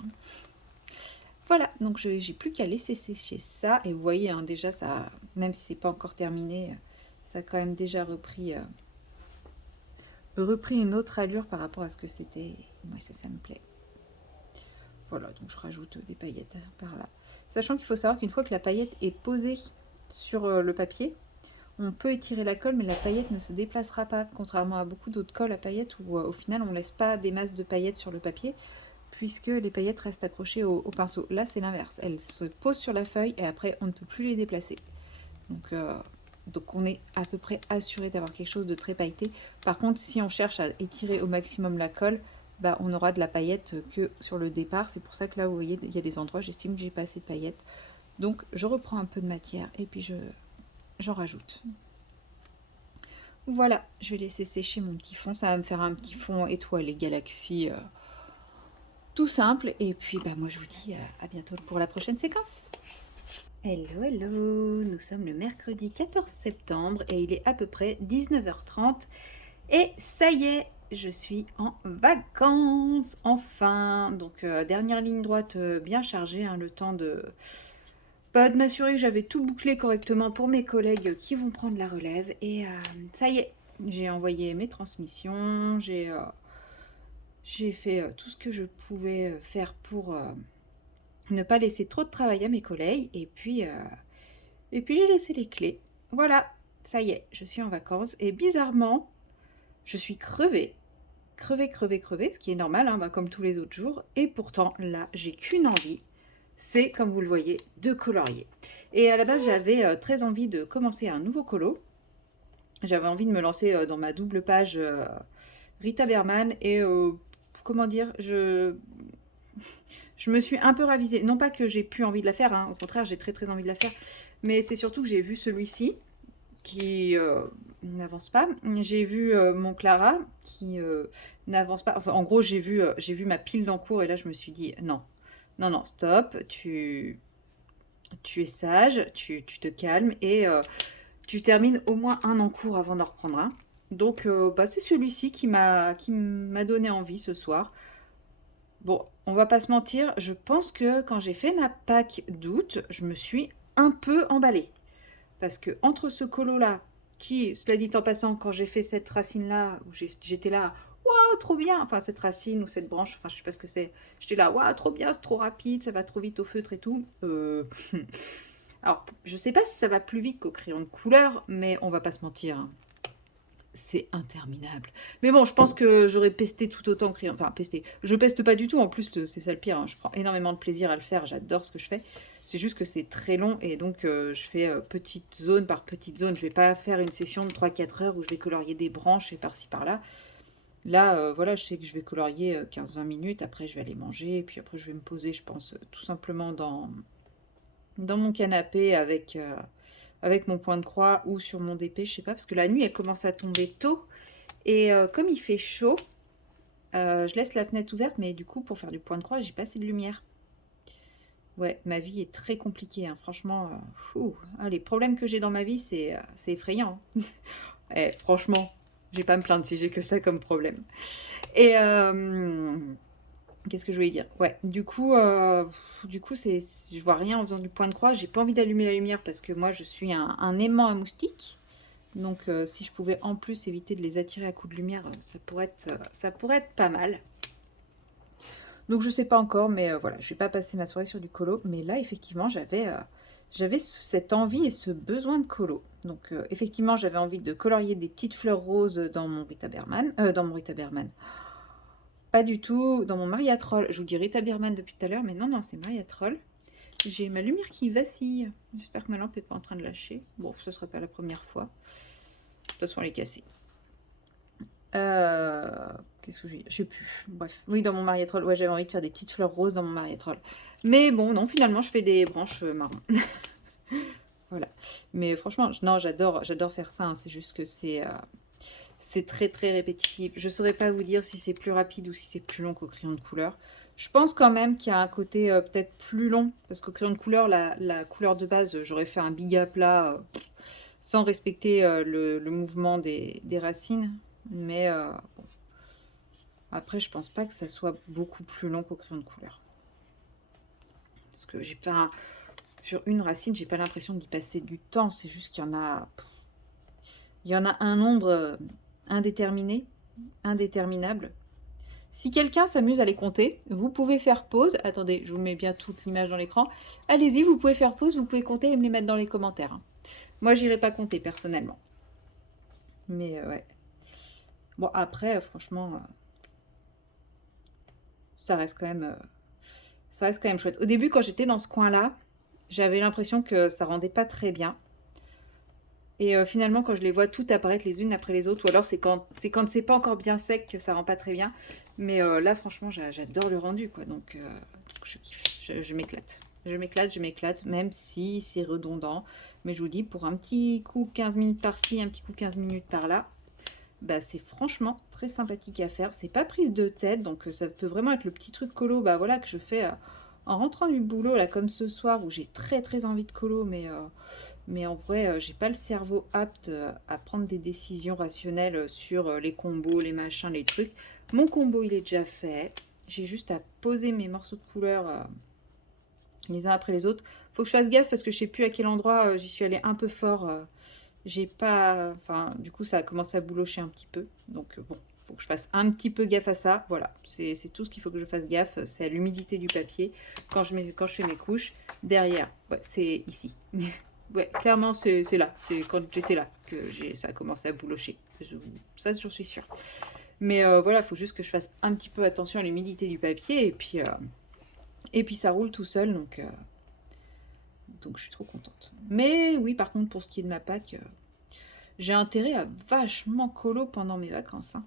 Voilà, donc j'ai plus qu'à laisser sécher ça et vous voyez hein, déjà ça, même si c'est pas encore terminé, ça a quand même déjà repris une autre allure par rapport à ce que c'était. Moi ça me plaît. Voilà, donc je rajoute des paillettes par là. Sachant qu'il faut savoir qu'une fois que la paillette est posée sur le papier, on peut étirer la colle, mais la paillette ne se déplacera pas, contrairement à beaucoup d'autres colles à paillettes où au final on ne laisse pas des masses de paillettes sur le papier, puisque les paillettes restent accrochées au pinceau. Là c'est l'inverse, elles se posent sur la feuille et après on ne peut plus les déplacer. Donc on est à peu près assuré d'avoir quelque chose de très pailleté. Par contre, si on cherche à étirer au maximum la colle, bah, on aura de la paillette que sur le départ. C'est pour ça que là, vous voyez, il y a des endroits, j'estime que j'ai pas assez de paillettes. Donc je reprends un peu de matière et puis j'en rajoute. Voilà, je vais laisser sécher mon petit fond. Ça va me faire un petit fond étoile et galaxies tout simple. Et puis bah, moi je vous dis à bientôt pour la prochaine séquence. Hello, hello, nous sommes le mercredi 14 septembre et il est à peu près 19h30 et ça y est, je suis en vacances, enfin. Donc, dernière ligne droite bien chargée, hein, le temps de m'assurer que j'avais tout bouclé correctement pour mes collègues qui vont prendre la relève. Et ça y est, j'ai envoyé mes transmissions, j'ai fait tout ce que je pouvais faire pour ne pas laisser trop de travail à mes collègues. Et puis j'ai laissé les clés. Voilà, ça y est, je suis en vacances. Et bizarrement, je suis crevée. Crevée, crevée, crevée, ce qui est normal, hein, bah, comme tous les autres jours. Et pourtant, là, j'ai qu'une envie. C'est, comme vous le voyez, de colorier. Et à la base, j'avais très envie de commencer un nouveau colo. J'avais envie de me lancer dans ma double page Rita Berman. Et comment dire, je me suis un peu ravisée. Non pas que j'ai plus envie de la faire, hein, au contraire, j'ai très très envie de la faire. Mais c'est surtout que j'ai vu celui-ci qui n'avance pas. J'ai vu mon Clara qui n'avance pas. Enfin, en gros, j'ai vu ma pile d'encours et là, je me suis dit non, non, non, stop, tu es sage, tu te calmes et tu termines au moins un encours avant d'en reprendre un. Donc, bah, c'est celui-ci qui m'a donné envie ce soir. Bon, on va pas se mentir, je pense que quand j'ai fait ma Pâques d'août, je me suis un peu emballée. Parce que entre ce colo-là, qui, cela dit en passant, quand j'ai fait cette racine-là, où j'étais là, waouh, trop bien, enfin cette racine ou cette branche, enfin je sais pas ce que c'est, j'étais là, waouh, trop bien, c'est trop rapide, ça va trop vite au feutre et tout. Alors, je sais pas si ça va plus vite qu'au crayon de couleur, mais on va pas se mentir, hein, c'est interminable. Mais bon, je pense que j'aurais pesté tout autant que rien. Enfin, pesté. Je peste pas du tout. En plus, c'est ça le pire, hein. Je prends énormément de plaisir à le faire. J'adore ce que je fais. C'est juste que c'est très long et donc je fais petite zone par petite zone. Je vais pas faire une session de 3-4 heures où je vais colorier des branches et par-ci par-là. Là, voilà, je sais que je vais colorier 15-20 minutes. Après, je vais aller manger. Et puis après, je vais me poser, je pense, tout simplement dans mon canapé avec mon point de croix ou sur mon DP, je sais pas, parce que la nuit, elle commence à tomber tôt. Et comme il fait chaud, je laisse la fenêtre ouverte, mais du coup, pour faire du point de croix, j'ai pas assez de lumière. Ouais, ma vie est très compliquée, hein, franchement. Les problèmes que j'ai dans ma vie, c'est effrayant, hein. Franchement, je vais pas me plaindre si j'ai que ça comme problème. Et qu'est-ce que je voulais dire? Ouais, du coup, je vois rien en faisant du point de croix. J'ai pas envie d'allumer la lumière parce que moi, je suis un aimant à moustiques. Donc, si je pouvais en plus éviter de les attirer à coups de lumière, ça pourrait être pas mal. Donc, je sais pas encore, mais voilà, je vais pas passer ma soirée sur du colo. Mais là, effectivement, j'avais cette envie et ce besoin de colo. Donc, effectivement, j'avais envie de colorier des petites fleurs roses dans mon Rita Berman. Dans mon Rita Berman. Pas du tout dans mon Maria Troll. Je vous dis Rita Berman depuis tout à l'heure, mais non, non, c'est Maria Troll. J'ai ma lumière qui vacille. J'espère que ma lampe n'est pas en train de lâcher. Bon, ce ne sera pas la première fois. De toute façon, elle est cassée. Qu'est-ce que j'ai? Je sais plus. Bref. Oui, dans mon Maria Troll. Ouais, j'avais envie de faire des petites fleurs roses dans mon Maria Troll. Mais bon, non, finalement, je fais des branches marron. Voilà. Mais franchement, non, j'adore faire ça, hein. C'est juste que c'est très très répétitif. Je saurais pas vous dire si c'est plus rapide ou si c'est plus long qu'au crayon de couleur. Je pense quand même qu'il y a un côté peut-être plus long, parce qu'au crayon de couleur, la couleur de base, j'aurais fait un big up là, sans respecter le mouvement des racines. Mais bon. Après, je pense pas que ça soit beaucoup plus long qu'au crayon de couleur. Parce que j'ai pas... Sur une racine, j'ai pas l'impression d'y passer du temps. C'est juste qu'il y en a... Il y en a un nombre indéterminé, indéterminable. Si quelqu'un s'amuse à les compter, vous pouvez faire pause. Attendez, je vous mets bien toute l'image dans l'écran. Allez-y, vous pouvez faire pause, vous pouvez compter et me les mettre dans les commentaires, hein. Moi, j'irai pas compter personnellement. Mais ouais. Bon, après, franchement, ça reste quand même, chouette. Au début, quand j'étais dans ce coin-là, j'avais l'impression que ça rendait pas très bien. Et finalement, quand je les vois toutes apparaître les unes après les autres, ou alors c'est quand c'est pas encore bien sec que ça rend pas très bien. Mais là, franchement, j'adore le rendu, quoi. Donc, je kiffe, je m'éclate. Je m'éclate, même si c'est redondant. Mais je vous dis, pour un petit coup 15 minutes par-ci, un petit coup 15 minutes par-là, bah, c'est franchement très sympathique à faire. C'est pas prise de tête, donc ça peut vraiment être le petit truc colo, bah voilà, que je fais en rentrant du boulot, là, comme ce soir, où j'ai très très envie de colo, mais Mais en vrai, j'ai pas le cerveau apte à prendre des décisions rationnelles sur les combos, les machins, les trucs. Mon combo, il est déjà fait. J'ai juste à poser mes morceaux de couleur les uns après les autres. Faut que je fasse gaffe parce que je sais plus à quel endroit j'y suis allée un peu fort. J'ai pas... Enfin, du coup, ça a commencé à boulocher un petit peu. Donc, bon, faut que je fasse un petit peu gaffe à ça. Voilà, c'est tout ce qu'il faut que je fasse gaffe. C'est à l'humidité du papier quand je fais mes couches. Derrière, ouais, c'est ici. Ouais, clairement, c'est là. C'est quand j'étais là que ça a commencé à boulocher. Ça, j'en suis sûre. Mais voilà, il faut juste que je fasse un petit peu attention à l'humidité du papier. Et puis ça roule tout seul. Donc je suis trop contente. Mais oui, par contre, pour ce qui est de ma Pâques, j'ai intérêt à vachement colo pendant mes vacances. Hein.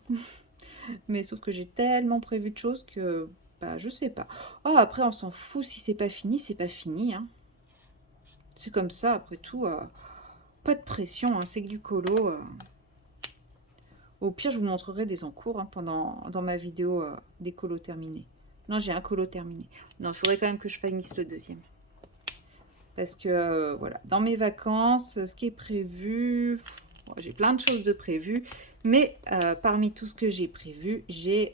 Mais sauf que j'ai tellement prévu de choses que, bah, je sais pas. Oh, après, on s'en fout. Si c'est pas fini, c'est pas fini. Hein. C'est comme ça, après tout. Pas de pression, hein, c'est que du colo. Au pire, je vous montrerai des encours hein, dans ma vidéo des colos terminés. Non, j'ai un colo terminé. Non, il faudrait quand même que je finisse le deuxième. Parce que, voilà, dans mes vacances, ce qui est prévu... Bon, j'ai plein de choses de prévues. Mais parmi tout ce que j'ai prévu, j'ai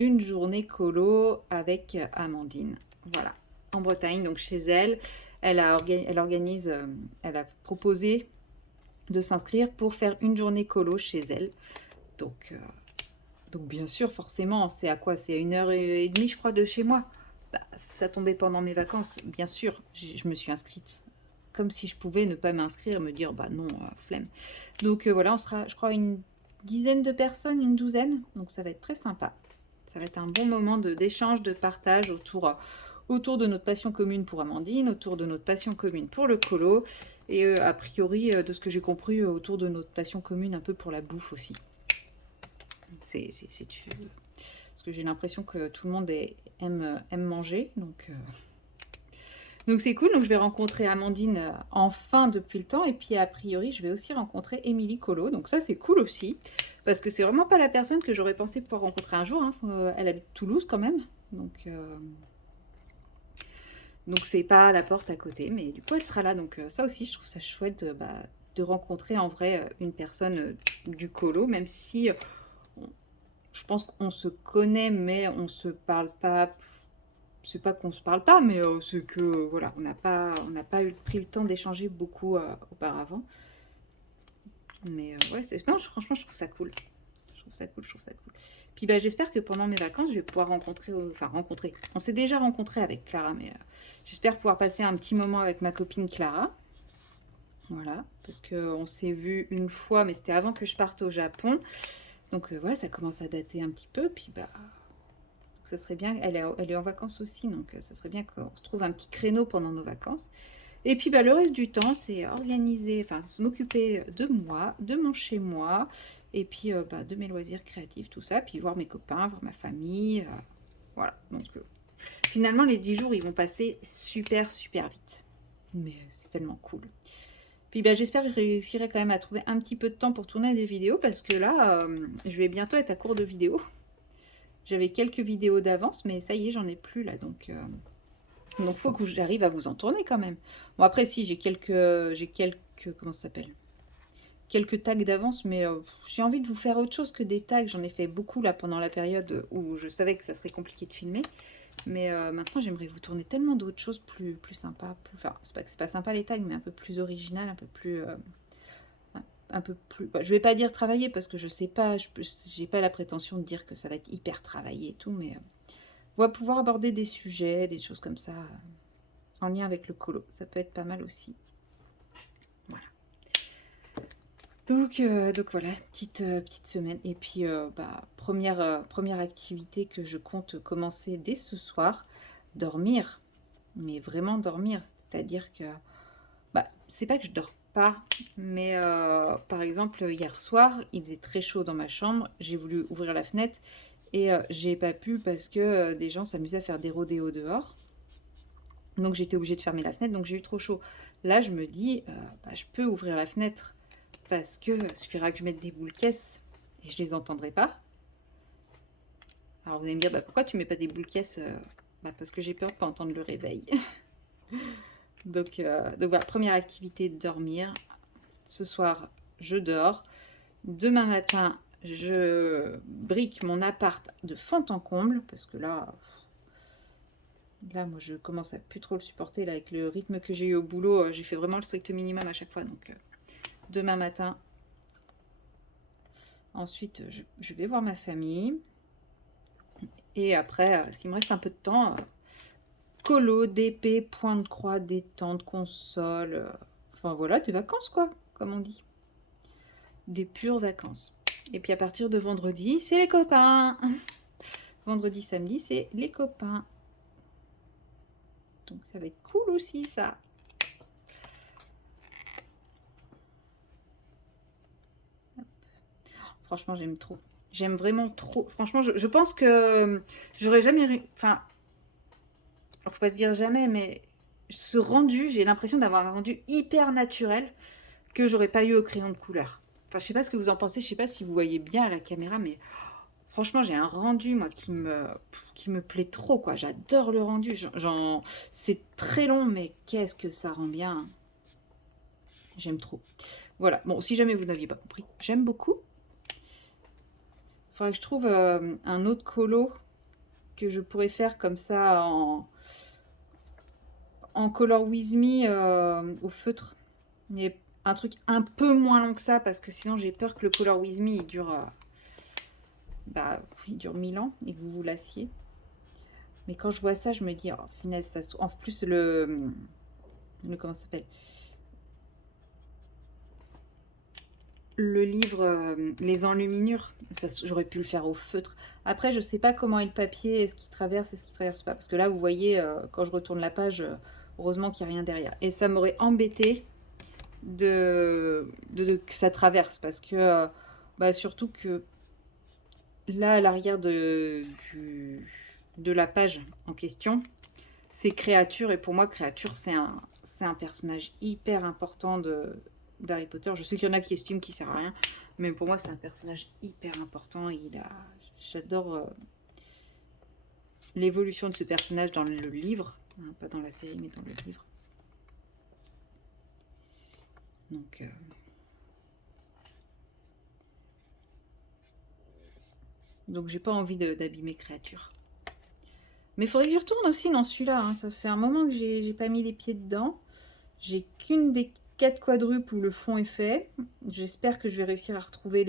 une journée colo avec Amandine. Voilà, en Bretagne, donc chez elle. Elle organise, elle a proposé de s'inscrire pour faire une journée colo chez elle. Donc bien sûr, forcément, c'est à quoi? C'est à 1h30, je crois, de chez moi. Bah, ça tombait pendant mes vacances, bien sûr, je me suis inscrite. Comme si je pouvais ne pas m'inscrire et me dire, bah non, flemme. Donc voilà, on sera, je crois, une dizaine de personnes, une douzaine. Donc ça va être très sympa. Ça va être un bon moment d'échange, de partage autour de notre passion commune pour Amandine, autour de notre passion commune pour le colo, et a priori, de ce que j'ai compris, autour de notre passion commune un peu pour la bouffe aussi. Parce que j'ai l'impression que tout le monde aime manger, donc c'est cool. Donc je vais rencontrer Amandine enfin depuis le temps, et puis a priori je vais aussi rencontrer Émilie Colo, donc ça c'est cool aussi, parce que c'est vraiment pas la personne que j'aurais pensé pouvoir rencontrer un jour. Hein. Elle habite Toulouse quand même, donc c'est pas à la porte à côté, mais du coup elle sera là, donc ça aussi je trouve ça chouette de rencontrer en vrai une personne du colo, même si je pense qu'on se connaît, mais on se parle pas. C'est pas qu'on se parle pas, mais c'est que voilà, on n'a pas pris le temps d'échanger beaucoup auparavant. Mais ouais, non, franchement, je trouve ça cool. Je trouve ça cool, je trouve ça cool. Puis bah, j'espère que pendant mes vacances, je vais pouvoir rencontrer. On s'est déjà rencontré avec Clara, mais j'espère pouvoir passer un petit moment avec ma copine Clara. Voilà, parce qu'on s'est vu une fois, mais c'était avant que je parte au Japon. Donc voilà, ça commence à dater un petit peu. Puis bah, ça serait bien, elle est en vacances aussi, donc ça serait bien qu'on se trouve un petit créneau pendant nos vacances. Et puis bah, le reste du temps, c'est organiser, enfin m'occuper de moi, de mon chez moi, et puis bah, de mes loisirs créatifs, tout ça, puis voir mes copains, voir ma famille. Voilà, donc finalement les 10 jours, ils vont passer super, super vite. Mais c'est tellement cool. Puis bah, j'espère que je réussirai quand même à trouver un petit peu de temps pour tourner des vidéos, parce que là, je vais bientôt être à court de vidéos. J'avais quelques vidéos d'avance, mais ça y est, j'en ai plus là, donc faut que j'arrive à vous en tourner quand même. Bon après si comment ça s'appelle? Quelques tags d'avance, mais j'ai envie de vous faire autre chose que des tags. J'en ai fait beaucoup là pendant la période où je savais que ça serait compliqué de filmer, mais maintenant j'aimerais vous tourner tellement d'autres choses plus sympas, enfin c'est pas que c'est pas sympa les tags, mais un peu plus original, un peu plus. Bah, je vais pas dire travailler parce que je sais pas, j'ai pas la prétention de dire que ça va être hyper travaillé et tout, mais on va pouvoir aborder des sujets, des choses comme ça, en lien avec le colo. Ça peut être pas mal aussi. Voilà. Donc voilà, petite semaine. Et puis, bah, première activité que je compte commencer dès ce soir, dormir. Mais vraiment dormir. C'est-à-dire que, bah, c'est pas que je dors pas, mais par exemple, hier soir, il faisait très chaud dans ma chambre. J'ai voulu ouvrir la fenêtre et j'ai pas pu parce que des gens s'amusaient à faire des rodéos dehors. Donc j'étais obligée de fermer la fenêtre, donc j'ai eu trop chaud. Là, je me dis, bah, je peux ouvrir la fenêtre parce que suffira que je mette des boules caisses et je les entendrai pas. Alors vous allez me dire, bah, pourquoi tu mets pas des boules caisses? Bah, parce que j'ai peur de pas entendre le réveil. Donc voilà, première activité, dormir. Ce soir, je dors. Demain matin, je brique mon appart de fond en comble, parce que là, moi, je commence à plus trop le supporter. Là, avec le rythme que j'ai eu au boulot, j'ai fait vraiment le strict minimum à chaque fois. Donc, demain matin, ensuite, je vais voir ma famille. Et après, s'il me reste un peu de temps, colo, DP, point de croix, détente, console. Enfin, voilà, des vacances, quoi, comme on dit. Des pures vacances. Et puis, à partir de vendredi, c'est les copains. Vendredi, samedi, c'est les copains. Donc, ça va être cool aussi, ça. Franchement, j'aime trop. J'aime vraiment trop. Franchement, je pense que j'aurais jamais... Enfin, faut pas te dire jamais, mais ce rendu, j'ai l'impression d'avoir un rendu hyper naturel que j'aurais pas eu au crayon de couleur. Enfin, je sais pas ce que vous en pensez, je sais pas si vous voyez bien à la caméra, mais franchement, j'ai un rendu, moi, qui me plaît trop, quoi. J'adore le rendu. C'est très long, mais qu'est-ce que ça rend bien. J'aime trop. Voilà. Bon, si jamais vous n'aviez pas compris, j'aime beaucoup. Il faudrait que je trouve un autre colo que je pourrais faire comme ça en Color With Me au feutre. Mais un truc un peu moins long que ça, parce que sinon j'ai peur que le Color With Me il dure 1000 ans et que vous vous lassiez. Mais quand je vois ça, je me dis, oh, finesse, ça en plus comment ça s'appelle, le livre Les Enluminures, j'aurais pu le faire au feutre. Après, je sais pas comment est le papier, est-ce qu'il traverse, est-ce qu'il traverse pas. Parce que là, vous voyez, quand je retourne la page, heureusement qu'il n'y a rien derrière. Et ça m'aurait embêté que ça traverse. Parce que, surtout que là, à l'arrière de la page en question, c'est Créature. Et pour moi, Créature, c'est un personnage hyper important d'Harry Potter. Je sais qu'il y en a qui estiment qu'il sert à rien, mais pour moi c'est un personnage hyper important. J'adore l'évolution de ce personnage dans le livre, hein, pas dans la série mais dans le livre. Donc j'ai pas envie d'abîmer Créature. Mais il faudrait que j'y retourne aussi dans celui-là, hein. Ça fait un moment que j'ai pas mis les pieds dedans. J'ai qu'une des 4 quadruples où le fond est fait. J'espère que je vais réussir à retrouver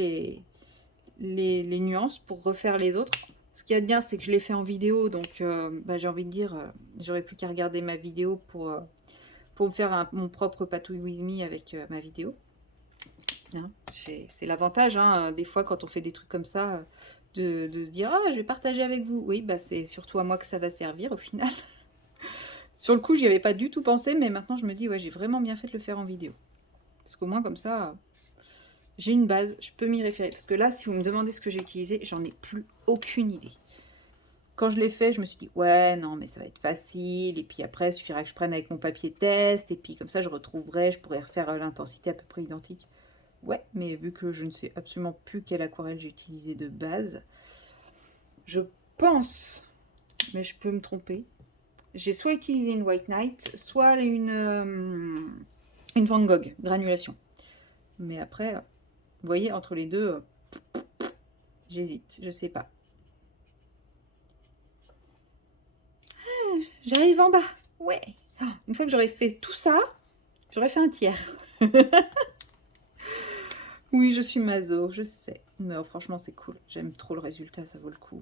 les nuances pour refaire les autres. Ce qu'il y a de bien, c'est que je l'ai fait en vidéo, donc j'ai envie de dire, j'aurais plus qu'à regarder ma vidéo pour me faire mon propre Patouille With Me avec ma vidéo. Hein, c'est l'avantage, hein, des fois quand on fait des trucs comme ça, de se dire, ah, je vais partager avec vous. Oui, c'est surtout à moi que ça va servir au final. Sur le coup, j'y avais pas du tout pensé, mais maintenant je me dis, ouais, j'ai vraiment bien fait de le faire en vidéo. Parce qu'au moins, comme ça, j'ai une base, je peux m'y référer. Parce que là, si vous me demandez ce que j'ai utilisé, j'en ai plus aucune idée. Quand je l'ai fait, je me suis dit, ouais, non, mais ça va être facile. Et puis après, il suffira que je prenne avec mon papier test. Et puis comme ça, je pourrais refaire l'intensité à peu près identique. Ouais, mais vu que je ne sais absolument plus quelle aquarelle j'ai utilisé de base, je pense, mais je peux me tromper, j'ai soit utilisé une White Knight, soit une Van Gogh, granulation. Mais après, vous voyez, entre les deux, j'hésite, je sais pas. J'arrive en bas, ouais. Une fois que j'aurais fait tout ça, j'aurais fait un tiers. Oui, je suis maso, je sais. Mais franchement, c'est cool. J'aime trop le résultat, ça vaut le coup.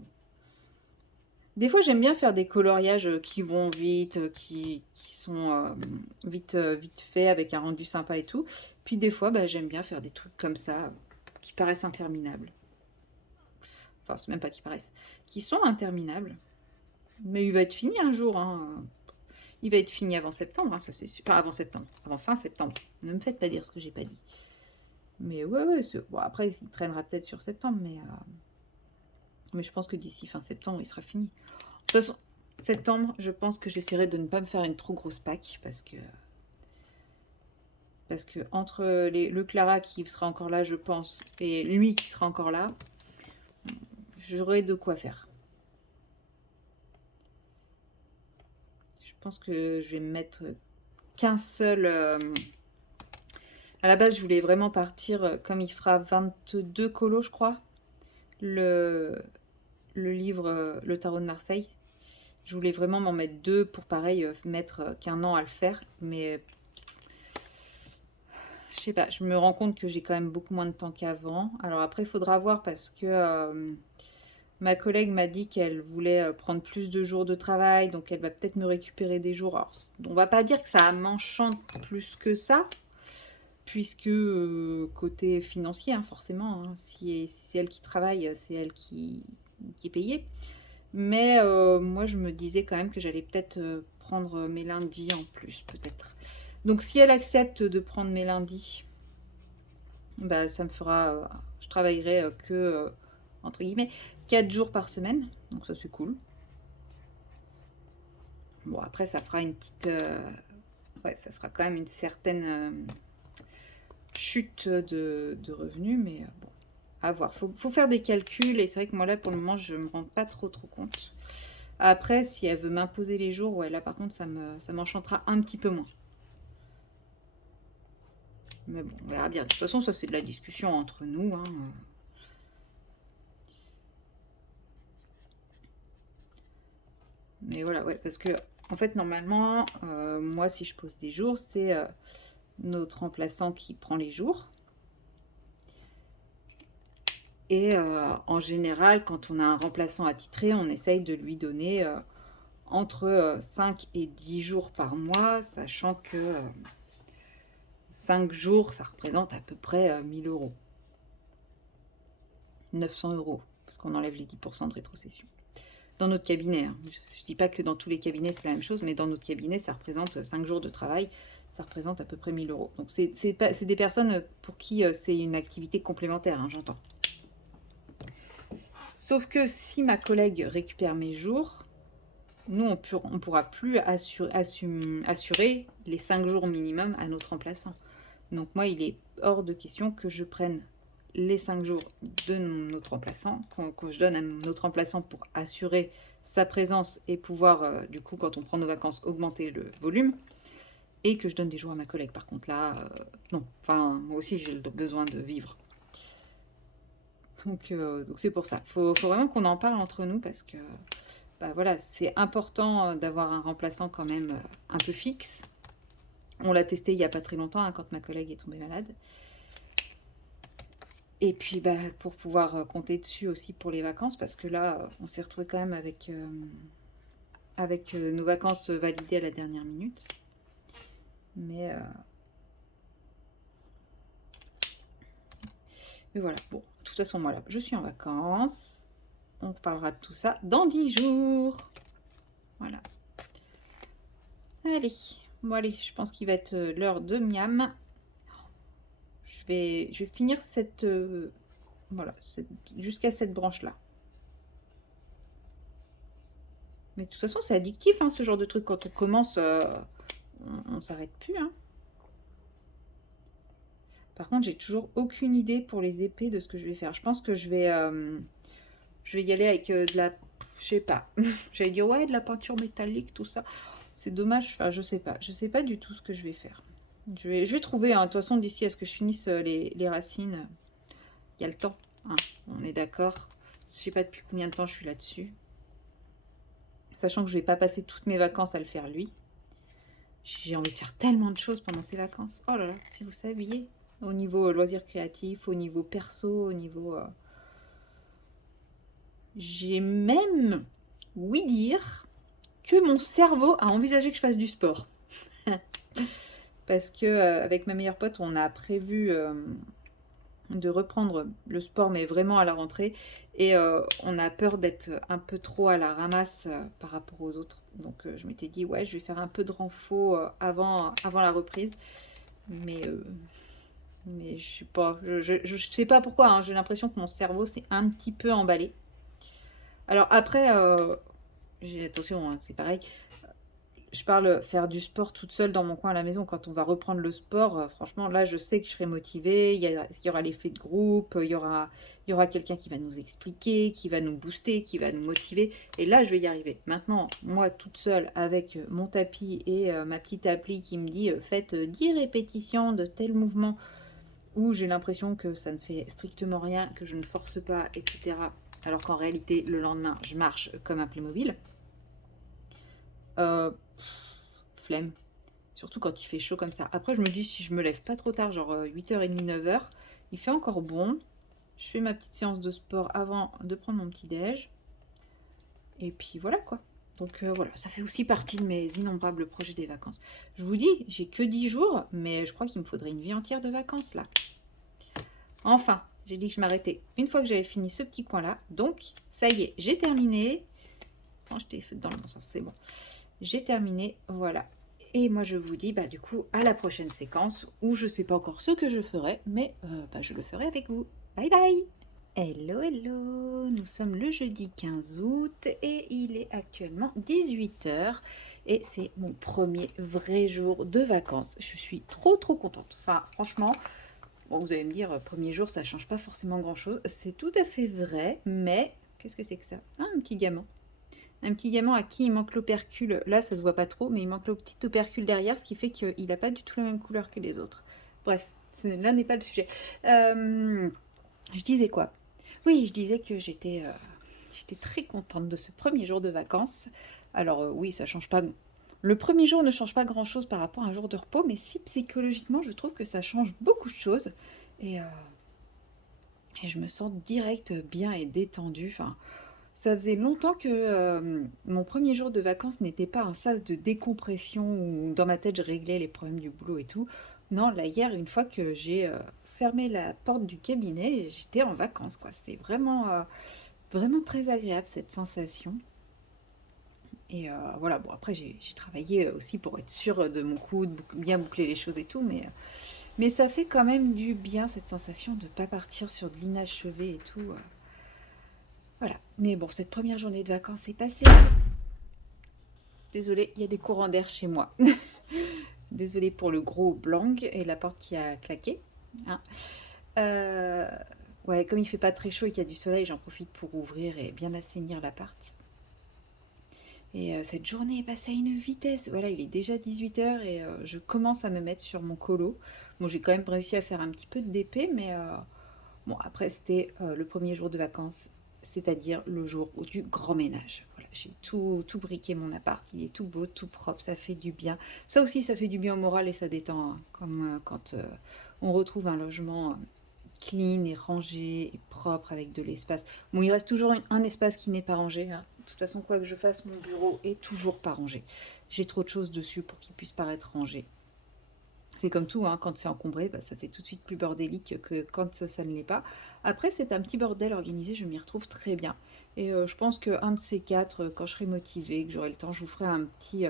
Des fois, j'aime bien faire des coloriages qui vont vite, qui sont vite faits, avec un rendu sympa et tout. Puis des fois, j'aime bien faire des trucs comme ça, qui paraissent interminables. Enfin, c'est même pas qui paraissent, qui sont interminables. Mais il va être fini un jour, hein. Il va être fini avant septembre, hein, ça c'est sûr. Enfin, avant septembre, avant fin septembre. Ne me faites pas dire ce que j'ai pas dit. Mais ouais, bon, après, il traînera peut-être sur septembre, mais je pense que d'ici fin septembre, il sera fini. De toute façon, septembre, je pense que j'essaierai de ne pas me faire une trop grosse pack, parce que entre le Clara qui sera encore là, je pense, et lui qui sera encore là, j'aurai de quoi faire. Je pense que je vais me mettre qu'un seul... À la base, je voulais vraiment partir, comme il fera 22 colos, je crois, le, le livre Le Tarot de Marseille. Je voulais vraiment m'en mettre 2 pour, pareil, mettre qu'un an à le faire. Mais je sais pas, je me rends compte que j'ai quand même beaucoup moins de temps qu'avant. Alors après, il faudra voir parce que ma collègue m'a dit qu'elle voulait prendre plus de jours de travail. Donc elle va peut-être me récupérer des jours. Alors, on va pas dire que ça m'enchante plus que ça. Puisque côté financier, hein, forcément, hein, si c'est elle qui travaille, c'est elle qui est payée. Mais moi, je me disais quand même que j'allais peut-être prendre mes lundis en plus, peut-être. Donc, si elle accepte de prendre mes lundis, bah, ça me fera... je travaillerai que, entre guillemets, 4 jours par semaine. Donc, ça, c'est cool. Bon, après, ça fera une petite... ouais, ça fera quand même une certaine... chute de revenus, mais bon, à voir. Faut faire des calculs, et c'est vrai que moi là, pour le moment, je me rends pas trop compte. Après, si elle veut m'imposer les jours, ouais, là par contre, ça m'enchantera un petit peu moins. Mais bon, on verra bien. De toute façon, ça c'est de la discussion entre nous, hein. Mais voilà, ouais, parce que en fait, normalement, moi, si je pose des jours, c'est notre remplaçant qui prend les jours. Et en général, quand on a un remplaçant attitré, on essaye de lui donner entre 5 et 10 jours par mois, sachant que 5 jours, ça représente à peu près 1000 euros. 900 euros, parce qu'on enlève les 10% de rétrocession. Dans notre cabinet, hein. Je ne dis pas que dans tous les cabinets c'est la même chose, mais dans notre cabinet, ça représente 5 jours de travail, ça représente à peu près 1000 euros. Donc c'est des personnes pour qui c'est une activité complémentaire, hein, j'entends. Sauf que si ma collègue récupère mes jours, nous, on ne pourra plus assurer les 5 jours minimum à notre remplaçant. Donc moi, il est hors de question que je prenne les 5 jours de notre remplaçant, que je donne à notre remplaçant pour assurer sa présence et pouvoir, du coup, quand on prend nos vacances, augmenter le volume, et que je donne des jours à ma collègue. Par contre, là, non. Enfin, moi aussi, j'ai besoin de vivre. Donc c'est pour ça. Faut vraiment qu'on en parle entre nous parce que bah, voilà, c'est important d'avoir un remplaçant quand même un peu fixe. On l'a testé il n'y a pas très longtemps, hein, quand ma collègue est tombée malade. Et puis bah, pour pouvoir compter dessus aussi pour les vacances, parce que là, on s'est retrouvé quand même avec nos vacances validées à la dernière minute. Mais voilà, bon, de toute façon, moi là, je suis en vacances. On parlera de tout ça dans 10 jours. Voilà. Allez, bon allez, je pense qu'il va être l'heure de miam. Je vais finir cette... voilà, jusqu'à cette branche-là. Mais de toute façon, c'est addictif, hein, ce genre de truc. Quand on commence, on s'arrête plus. Hein. Par contre, j'ai toujours aucune idée pour les épées de ce que je vais faire. Je pense que je vais y aller avec de la... Je sais pas. J'allais dire, ouais, de la peinture métallique, tout ça. C'est dommage. Enfin, je sais pas. Je sais pas du tout ce que je vais faire. Je vais trouver, hein. De toute façon, d'ici à ce que je finisse les racines, il y a le temps. Hein. On est d'accord. Je sais pas depuis combien de temps je suis là-dessus. Sachant que je vais pas passer toutes mes vacances à le faire lui. J'ai envie de faire tellement de choses pendant ces vacances. Oh là là, si vous saviez. Au niveau loisirs créatifs, au niveau perso, au niveau... J'ai même, oui dire, que mon cerveau a envisagé que je fasse du sport. Parce que avec ma meilleure pote, on a prévu de reprendre le sport, mais vraiment à la rentrée. Et on a peur d'être un peu trop à la ramasse par rapport aux autres. Donc je m'étais dit, ouais, je vais faire un peu de renfort avant la reprise. Mais je sais pas, je sais pas pourquoi, hein, j'ai l'impression que mon cerveau s'est un petit peu emballé. Alors après, attention, hein, c'est pareil. je parle faire du sport toute seule dans mon coin à la maison. Quand on va reprendre le sport, franchement, là, je sais que je serai motivée. Il y aura l'effet de groupe, il y aura quelqu'un qui va nous expliquer, qui va nous booster, qui va nous motiver. Et là, je vais y arriver. Maintenant, moi, toute seule, avec mon tapis et ma petite appli qui me dit faites 10 répétitions de tel mouvement, où j'ai l'impression que ça ne fait strictement rien, que je ne force pas, etc. Alors qu'en réalité, le lendemain, je marche comme un Playmobil. Euh, Flemme. Surtout quand il fait chaud comme ça. Après, je me dis, si je me lève pas trop tard, genre 8h30, 9h, il fait encore bon. Je fais ma petite séance de sport avant de prendre mon petit déj. Et puis voilà quoi. Donc voilà, ça fait aussi partie de mes innombrables projets des vacances. Je vous dis, j'ai que 10 jours, mais je crois qu'il me faudrait une vie entière de vacances là. Enfin, j'ai dit que je m'arrêtais une fois que j'avais fini ce petit coin là. Donc, ça y est, j'ai terminé. Oh, je t'ai fait dans le bon sens, c'est bon. J'ai terminé, voilà. Et moi, je vous dis, bah, du coup, à la prochaine séquence, où je ne sais pas encore ce que je ferai, mais bah, je le ferai avec vous. Bye bye. Hello, hello. Nous sommes le jeudi 15 août et il est actuellement 18h. Et c'est mon premier vrai jour de vacances. Je suis trop, trop contente. Enfin, franchement, bon, vous allez me dire, premier jour, ça change pas forcément grand-chose. C'est tout à fait vrai, mais qu'est-ce que c'est que ça? Ah, un petit gamin. Un petit gamin à qui il manque l'opercule. Là, ça se voit pas trop, mais il manque le petit opercule derrière, ce qui fait qu'il n'a pas du tout la même couleur que les autres. Bref, là n'est pas le sujet. Je disais quoi? Oui, je disais que j'étais très contente de ce premier jour de vacances. Alors oui, ça change pas. Le premier jour ne change pas grand-chose par rapport à un jour de repos, mais si psychologiquement, je trouve que ça change beaucoup de choses. Et, euh, et je me sens direct bien et détendue. Enfin, ça faisait longtemps que mon premier jour de vacances n'était pas un sas de décompression où dans ma tête je réglais les problèmes du boulot et tout. Non, là hier, une fois que j'ai fermé la porte du cabinet, j'étais en vacances, quoi. C'est vraiment, vraiment très agréable cette sensation. Et voilà, bon après j'ai travaillé aussi pour être sûre de mon coup, de bien boucler les choses et tout, mais ça fait quand même du bien cette sensation de ne pas partir sur de l'inachevé et tout. Voilà. Mais bon, cette première journée de vacances est passée. Désolée, il y a des courants d'air chez moi. Désolée pour le gros blanc et la porte qui a claqué. Hein. Euh, ouais, comme il fait pas très chaud et qu'il y a du soleil, j'en profite pour ouvrir et bien assainir l'appart. Et cette journée est passée à une vitesse. Voilà, il est déjà 18h et je commence à me mettre sur mon colo. Bon, j'ai quand même réussi à faire un petit peu de DP, mais bon, après, c'était le premier jour de vacances, c'est-à-dire le jour du grand ménage. Voilà, j'ai tout briqué mon appart, il est tout beau, tout propre, ça fait du bien. Ça aussi, ça fait du bien au moral et ça détend, hein, comme quand on retrouve un logement clean et rangé et propre avec de l'espace. Bon, il reste toujours un espace qui n'est pas rangé. Hein. De toute façon, quoi que je fasse, mon bureau est toujours pas rangé. J'ai trop de choses dessus pour qu'il puisse paraître rangé. C'est comme tout, hein, quand c'est encombré, bah, ça fait tout de suite plus bordélique que quand ça ne l'est pas. Après, c'est un petit bordel organisé, je m'y retrouve très bien. Et je pense qu'un de ces quatre, quand je serai motivée, que j'aurai le temps, je vous ferai un petit,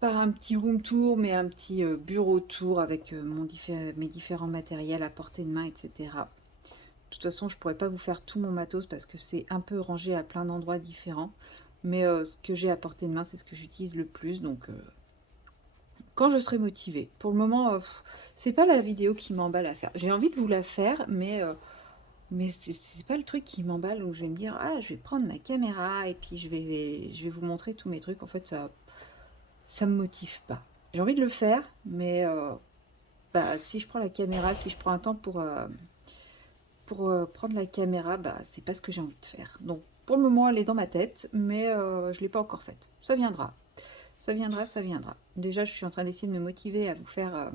pas un petit room tour, mais un petit bureau tour avec mes différents matériels à portée de main, etc. De toute façon, je pourrais pas vous faire tout mon matos parce que c'est un peu rangé à plein d'endroits différents. Mais ce que j'ai à portée de main, c'est ce que j'utilise le plus. Donc, quand je serai motivée. Pour le moment, c'est pas la vidéo qui m'emballe à faire. J'ai envie de vous la faire, mais c'est pas le truc qui m'emballe où je vais me dire, ah, je vais prendre ma caméra et puis je vais vous montrer tous mes trucs. En fait, ça me motive pas. J'ai envie de le faire, mais bah, si je prends la caméra, si je prends un temps pour prendre la caméra, bah, c'est pas ce que j'ai envie de faire. Donc, pour le moment, elle est dans ma tête, mais je l'ai pas encore faite. Ça viendra. Ça viendra, ça viendra. Déjà, je suis en train d'essayer de me motiver à vous faire,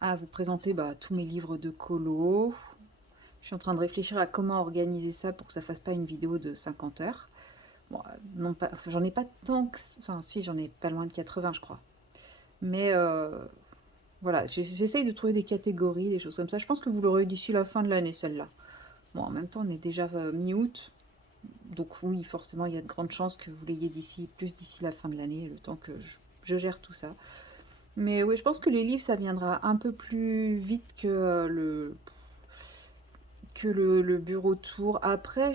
à vous présenter bah, tous mes livres de colo. Je suis en train de réfléchir à comment organiser ça pour que ça fasse pas une vidéo de 50 heures. Bon, non pas, enfin, j'en ai pas tant que, enfin si, j'en ai pas loin de 80, je crois. Mais voilà, j'essaye de trouver des catégories, des choses comme ça. Je pense que vous l'aurez d'ici la fin de l'année, celle-là. Bon, en même temps, on est déjà mi-août. Donc oui, forcément, il y a de grandes chances que vous l'ayez plus d'ici la fin de l'année, le temps que je gère tout ça. Mais oui, je pense que les livres, ça viendra un peu plus vite que le bureau tour. Après,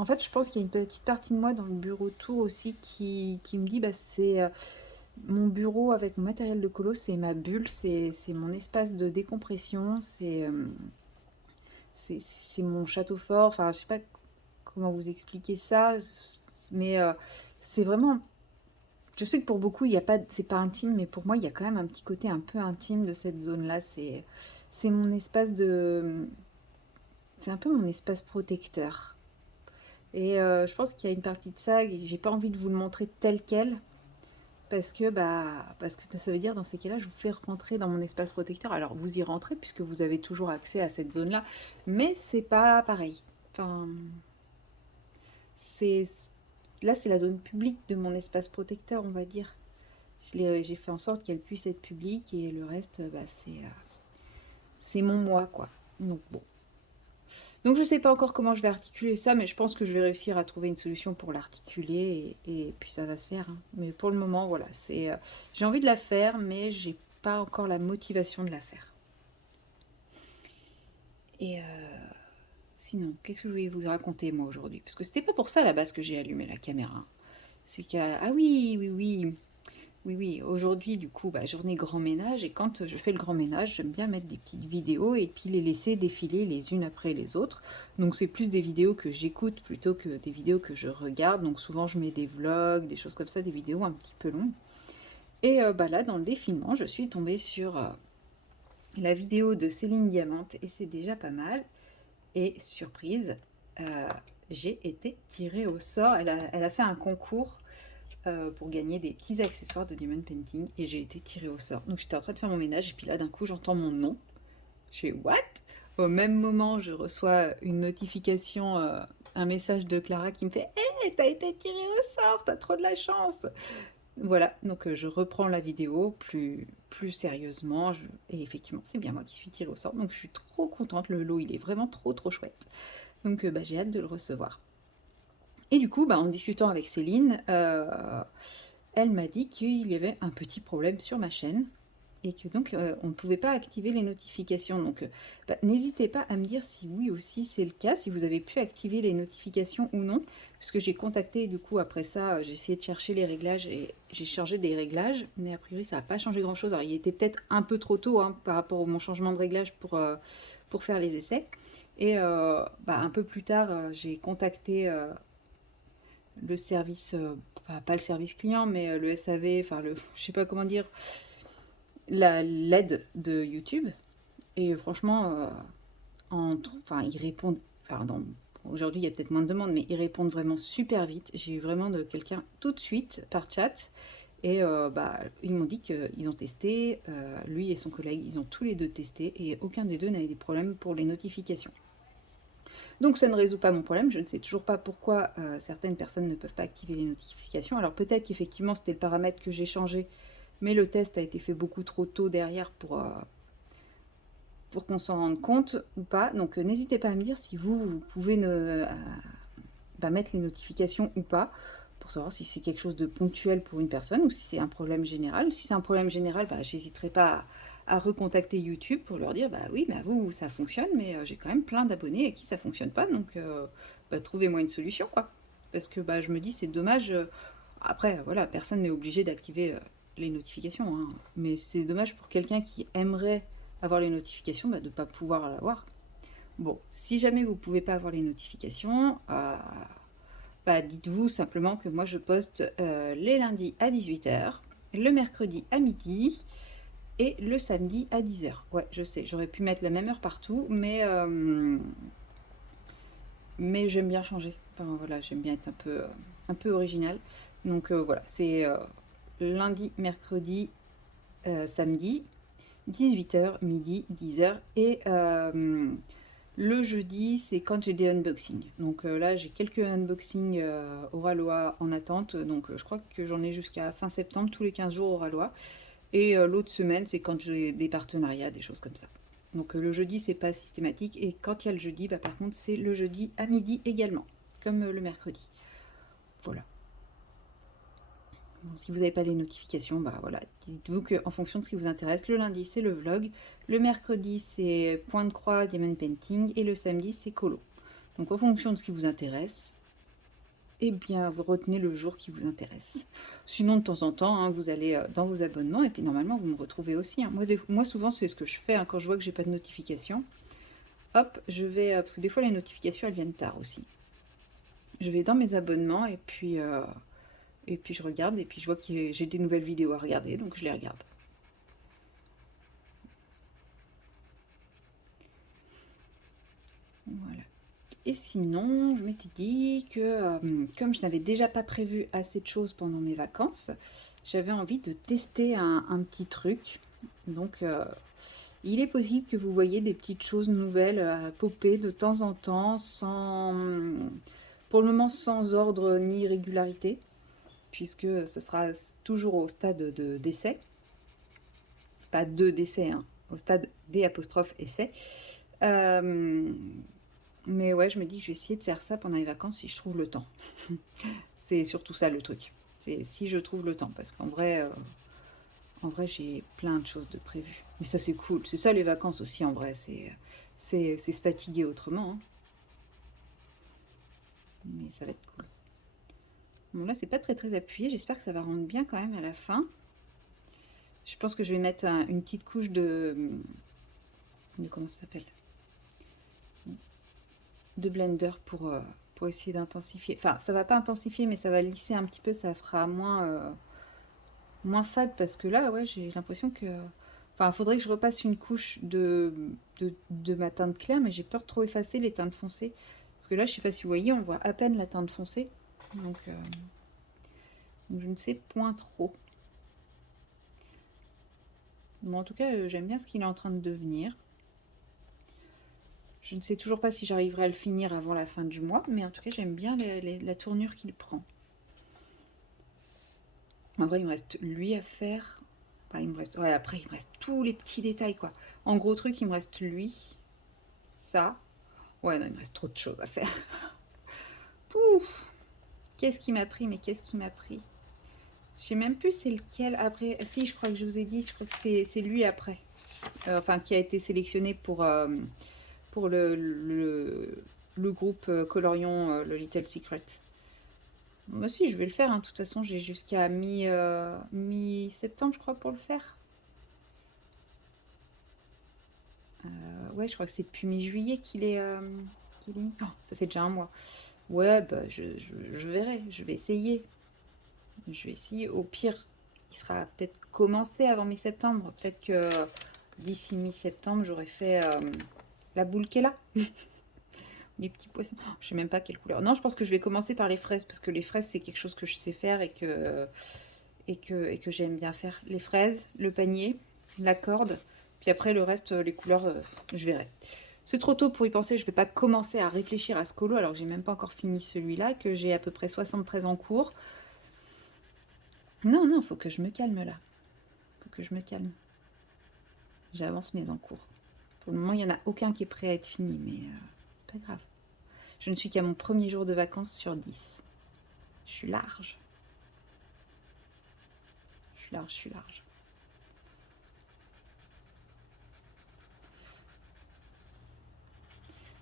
En fait, je pense qu'il y a une petite partie de moi dans le bureau tour aussi qui me dit, bah, c'est mon bureau avec mon matériel de colo, c'est ma bulle, c'est mon espace de décompression, c'est mon château fort. Enfin, je sais pas comment vous expliquer ça, mais c'est vraiment. Je sais que pour beaucoup, il y a pas, c'est pas intime, mais pour moi, il y a quand même un petit côté un peu intime de cette zone-là. C'est mon espace de, c'est un peu mon espace protecteur. Et je pense qu'il y a une partie de ça, j'ai pas envie de vous le montrer tel quel, parce que ça veut dire dans ces cas-là, je vous fais rentrer dans mon espace protecteur. Alors vous y rentrez puisque vous avez toujours accès à cette zone-là, mais c'est pas pareil. Enfin, c'est là, c'est la zone publique de mon espace protecteur, on va dire. J'ai fait en sorte qu'elle puisse être publique et le reste, bah, c'est mon moi, quoi. Donc bon. Donc je sais pas encore comment je vais articuler ça, mais je pense que je vais réussir à trouver une solution pour l'articuler et puis ça va se faire, hein. Mais pour le moment, voilà, j'ai envie de la faire, mais j'ai pas encore la motivation de la faire. Et sinon, qu'est-ce que je voulais vous raconter moi aujourd'hui? Parce que c'était pas pour ça à la base que j'ai allumé la caméra. C'est que ah oui, oui, oui. Oui, oui, aujourd'hui, du coup, bah, journée grand ménage, et quand je fais le grand ménage, j'aime bien mettre des petites vidéos et puis les laisser défiler les unes après les autres. Donc c'est plus des vidéos que j'écoute plutôt que des vidéos que je regarde. Donc souvent je mets des vlogs, des choses comme ça, des vidéos un petit peu longues. Et bah là, dans le défilement, je suis tombée sur la vidéo de Céline Diamante et c'est déjà pas mal. Et surprise, euh, j'ai été tirée au sort. Elle a fait un concours pour gagner des petits accessoires de Diamond Painting et j'ai été tirée au sort. Donc j'étais en train de faire mon ménage et puis là d'un coup j'entends mon nom. Je fais what? Au même moment je reçois une notification, un message de Clara qui me fait Hé, t'as été tirée au sort, t'as trop de la chance! Voilà, donc je reprends la vidéo plus sérieusement et effectivement c'est bien moi qui suis tirée au sort donc je suis trop contente, le lot il est vraiment trop chouette. Donc bah, j'ai hâte de le recevoir. Et du coup, bah, en discutant avec Céline, elle m'a dit qu'il y avait un petit problème sur ma chaîne et que donc on ne pouvait pas activer les notifications. Donc bah, n'hésitez pas à me dire si oui aussi c'est le cas, si vous avez pu activer les notifications ou non, puisque j'ai contacté du coup après ça, j'ai essayé de chercher les réglages et j'ai changé des réglages, mais a priori ça n'a pas changé grand chose. Alors il était peut-être un peu trop tôt hein, par rapport à mon changement de réglage pour faire les essais. Et bah, un peu plus tard, j'ai contacté le service, pas le service client, mais le SAV, enfin je sais pas comment dire, l'aide de YouTube. Et franchement, enfin ils répondent, pardon, aujourd'hui il y a peut-être moins de demandes, mais ils répondent vraiment super vite. J'ai eu vraiment de quelqu'un tout de suite par chat. Et bah, ils m'ont dit qu'ils ont testé, lui et son collègue, ils ont tous les deux testé et aucun des deux n'avait des problèmes pour les notifications. Donc ça ne résout pas mon problème, je ne sais toujours pas pourquoi certaines personnes ne peuvent pas activer les notifications. Alors peut-être qu'effectivement c'était le paramètre que j'ai changé, mais le test a été fait beaucoup trop tôt derrière pour qu'on s'en rende compte ou pas. Donc n'hésitez pas à me dire si vous pouvez mettre les notifications ou pas, pour savoir si c'est quelque chose de ponctuel pour une personne ou si c'est un problème général. Si c'est un problème général, bah, j'hésiterai pas à recontacter YouTube pour leur dire bah oui, bah vous ça fonctionne, mais j'ai quand même plein d'abonnés à qui ça fonctionne pas, donc bah, trouvez-moi une solution quoi. Parce que bah, je me dis c'est dommage. Après voilà, personne n'est obligé d'activer les notifications, hein, mais c'est dommage pour quelqu'un qui aimerait avoir les notifications bah, de ne pas pouvoir l'avoir. Bon, si jamais vous ne pouvez pas avoir les notifications, bah, dites-vous simplement que moi je poste les lundis à 18h, le mercredi à midi et le samedi à 10h. Ouais, je sais, j'aurais pu mettre la même heure partout, mais j'aime bien changer. Enfin voilà, j'aime bien être un peu original. Donc voilà, c'est lundi, mercredi, samedi, 18h, midi, 10h. Et le jeudi, c'est quand j'ai des unboxings. Donc là, j'ai quelques unboxings Oralois en attente. Donc je crois que j'en ai jusqu'à fin septembre, tous les 15 jours Oralois. Et l'autre semaine, c'est quand j'ai des partenariats, des choses comme ça. Donc le jeudi, c'est pas systématique. Et quand il y a le jeudi, bah, par contre, c'est le jeudi à midi également, comme le mercredi. Voilà. Bon, si vous n'avez pas les notifications, bah voilà, dites-vous qu'en fonction de ce qui vous intéresse, le lundi c'est le vlog, le mercredi c'est point de croix, diamond painting et le samedi c'est colo. Donc en fonction de ce qui vous intéresse, eh bien, vous retenez le jour qui vous intéresse. Sinon, de temps en temps, hein, vous allez dans vos abonnements et puis normalement, vous me retrouvez aussi. Hein. Moi, souvent, c'est ce que je fais hein, quand je vois que j'ai pas de notification. Hop, je vais... parce que des fois, les notifications, elles viennent tard aussi. Je vais dans mes abonnements et puis je regarde et puis je vois que j'ai des nouvelles vidéos à regarder, donc je les regarde. Voilà. Et sinon, je m'étais dit que comme je n'avais déjà pas prévu assez de choses pendant mes vacances, j'avais envie de tester un petit truc. Donc, il est possible que vous voyez des petites choses nouvelles popper de temps en temps, pour le moment sans ordre ni régularité, puisque ce sera toujours au stade d'essai. Pas de décès, hein, au stade D'(essai). Mais ouais, je me dis que je vais essayer de faire ça pendant les vacances si je trouve le temps. C'est surtout ça le truc. C'est si je trouve le temps, parce qu'en vrai, j'ai plein de choses de prévues. Mais ça, c'est cool. C'est ça les vacances aussi, en vrai. C'est se fatiguer autrement. Hein. Mais ça va être cool. Bon, là, c'est pas très appuyé. J'espère que ça va rendre bien quand même à la fin. Je pense que je vais mettre une petite couche de comment ça s'appelle, de blender pour essayer d'intensifier. Enfin, ça va pas intensifier, mais ça va lisser un petit peu. Ça fera moins fade parce que là, ouais, j'ai l'impression que... Enfin, il faudrait que je repasse une couche de ma teinte claire, mais j'ai peur de trop effacer les teintes foncées. Parce que là, je sais pas si vous voyez, on voit à peine la teinte foncée. Donc je ne sais point trop. Bon, en tout cas, j'aime bien ce qu'il est en train de devenir. Je ne sais toujours pas si j'arriverai à le finir avant la fin du mois, mais en tout cas, j'aime bien la tournure qu'il prend. En vrai, il me reste lui à faire. Enfin, il me reste... Ouais, après, il me reste tous les petits détails, quoi. En gros truc, il me reste lui, ça. Ouais, non, il me reste trop de choses à faire. Pouf! Qu'est-ce qui m'a pris? Mais qu'est-ce qui m'a pris? Je sais même plus c'est lequel après. Si, je crois que je vous ai dit, je crois que c'est lui après. Enfin, qui a été sélectionné pour le groupe Colorion, le Little Secret. Moi aussi, je vais le faire. Hein. De toute façon, j'ai jusqu'à mi-septembre, je crois, pour le faire. Ouais, je crois que c'est depuis mi-juillet qu'il est mis. Oh, ça fait déjà un mois. Ouais, bah, je verrai. Je vais essayer. Je vais essayer. Au pire, il sera peut-être commencé avant mi-septembre. Peut-être que d'ici mi-septembre, j'aurai fait la boule qui est là. Les petits poissons. Oh, je sais même pas quelle couleur. Non, je pense que je vais commencer par les fraises parce que les fraises, c'est quelque chose que je sais faire et que j'aime bien faire. Les fraises, le panier, la corde. Puis après, le reste, les couleurs, je verrai. C'est trop tôt pour y penser. Je ne vais pas commencer à réfléchir à ce colo alors que j'ai même pas encore fini celui-là, que j'ai à peu près 73 en cours. Non, non, faut que je me calme là. Faut que je me calme. J'avance mes encours. Pour le moment, il n'y en a aucun qui est prêt à être fini, mais c'est pas grave. Je ne suis qu'à mon premier jour de vacances sur 10. Je suis large. Je suis large, je suis large.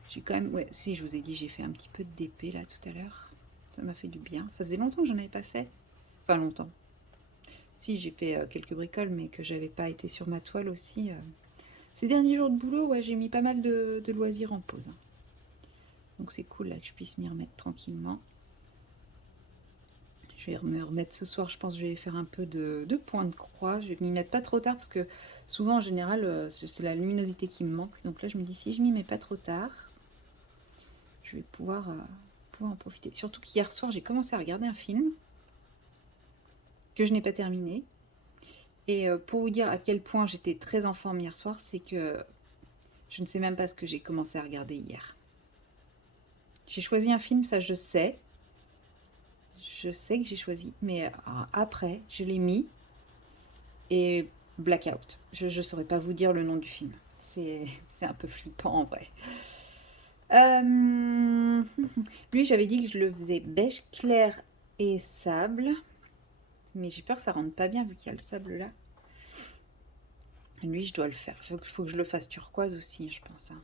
J'ai quand même... Ouais, si, je vous ai dit, j'ai fait un petit peu de DP là tout à l'heure. Ça m'a fait du bien. Ça faisait longtemps que j'en avais pas fait. Enfin, longtemps. Si, j'ai fait quelques bricoles, mais que j'avais pas été sur ma toile aussi. Ces derniers jours de boulot, ouais, j'ai mis pas mal de loisirs en pause. Hein. Donc c'est cool là que je puisse m'y remettre tranquillement. Je vais me remettre ce soir, je pense que je vais faire un peu de points de croix. Je vais m'y mettre pas trop tard parce que souvent en général c'est la luminosité qui me manque. Donc là je me dis si je m'y mets pas trop tard, je vais pouvoir en profiter. Surtout qu'hier soir j'ai commencé à regarder un film que je n'ai pas terminé. Et pour vous dire à quel point j'étais très en forme hier soir, c'est que je ne sais même pas ce que j'ai commencé à regarder hier. J'ai choisi un film, ça je sais. Je sais que j'ai choisi, mais après, je l'ai mis et blackout. Je ne saurais pas vous dire le nom du film. C'est un peu flippant en vrai. Lui, j'avais dit que je le faisais beige clair et sable. Mais j'ai peur que ça rentre pas bien vu qu'il y a le sable là. Lui, je dois le faire. Il faut que je le fasse turquoise aussi, je pense. Hein.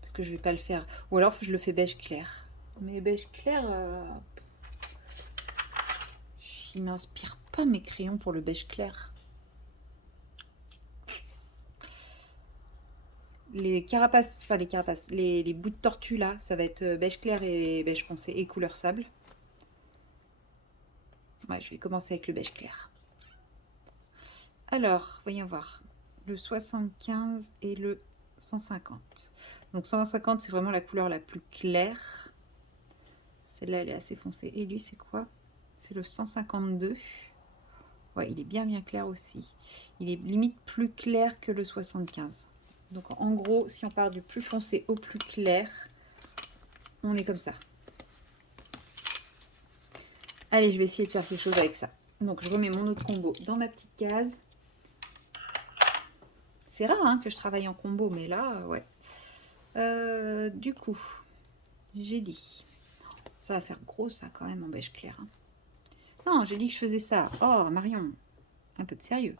Parce que je vais pas le faire. Ou alors, je le fais beige clair. Mais beige clair, il m'inspire pas mes crayons pour le beige clair. Les carapaces, enfin les carapaces, les bouts de tortue là, ça va être beige clair et beige foncé et couleur sable. Ouais, je vais commencer avec le beige clair. Alors, voyons voir. Le 75 et le 150. Donc 150, c'est vraiment la couleur la plus claire. Celle-là, elle est assez foncée. Et lui, c'est quoi? C'est le 152. Ouais, il est bien clair aussi. Il est limite plus clair que le 75. Donc en gros, si on part du plus foncé au plus clair, on est comme ça. Allez, je vais essayer de faire quelque chose avec ça. Donc je remets mon autre combo dans ma petite case. C'est rare hein, que je travaille en combo, mais là, ouais. Du coup, j'ai dit... Ça va faire gros ça quand même en beige clair. Hein. Non, j'ai dit que je faisais ça. Oh, Marion, un peu de sérieux.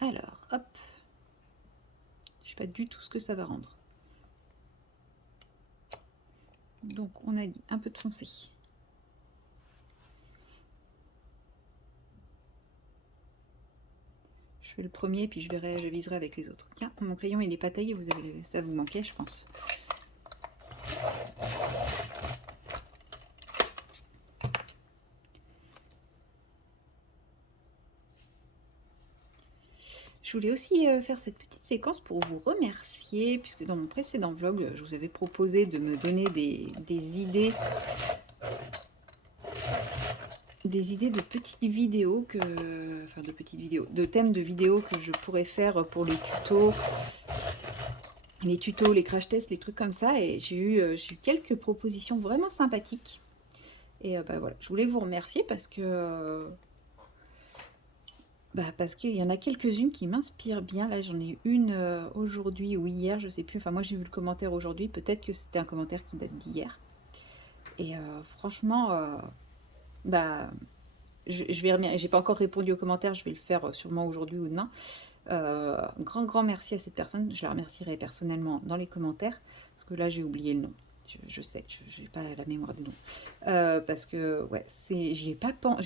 Alors, hop. Je sais pas du tout ce que ça va rendre. Donc, on a dit un peu de foncé. Je fais le premier, puis je viserai avec les autres. Tiens, mon crayon, il est pas taillé, ça vous manquait, je pense. Je voulais aussi faire cette petite séquence pour vous remercier, puisque dans mon précédent vlog, je vous avais proposé de me donner des idées de petites vidéos de thèmes de vidéos que je pourrais faire pour les tutos, les crash tests, les trucs comme ça. Et j'ai eu quelques propositions vraiment sympathiques. Et bah voilà, je voulais vous remercier parce que parce qu'il y en a quelques-unes qui m'inspirent bien. Là, j'en ai une aujourd'hui ou hier, je sais plus. Enfin, moi, j'ai vu le commentaire aujourd'hui. Peut-être que c'était un commentaire qui date d'hier. Et franchement, je vais remercier. J'ai pas encore répondu aux commentaires. Je vais le faire sûrement aujourd'hui ou demain. Grand merci à cette personne. Je la remercierai personnellement dans les commentaires. Parce que là, j'ai oublié le nom. Je sais, je n'ai pas la mémoire des noms. Parce que, ouais, j'y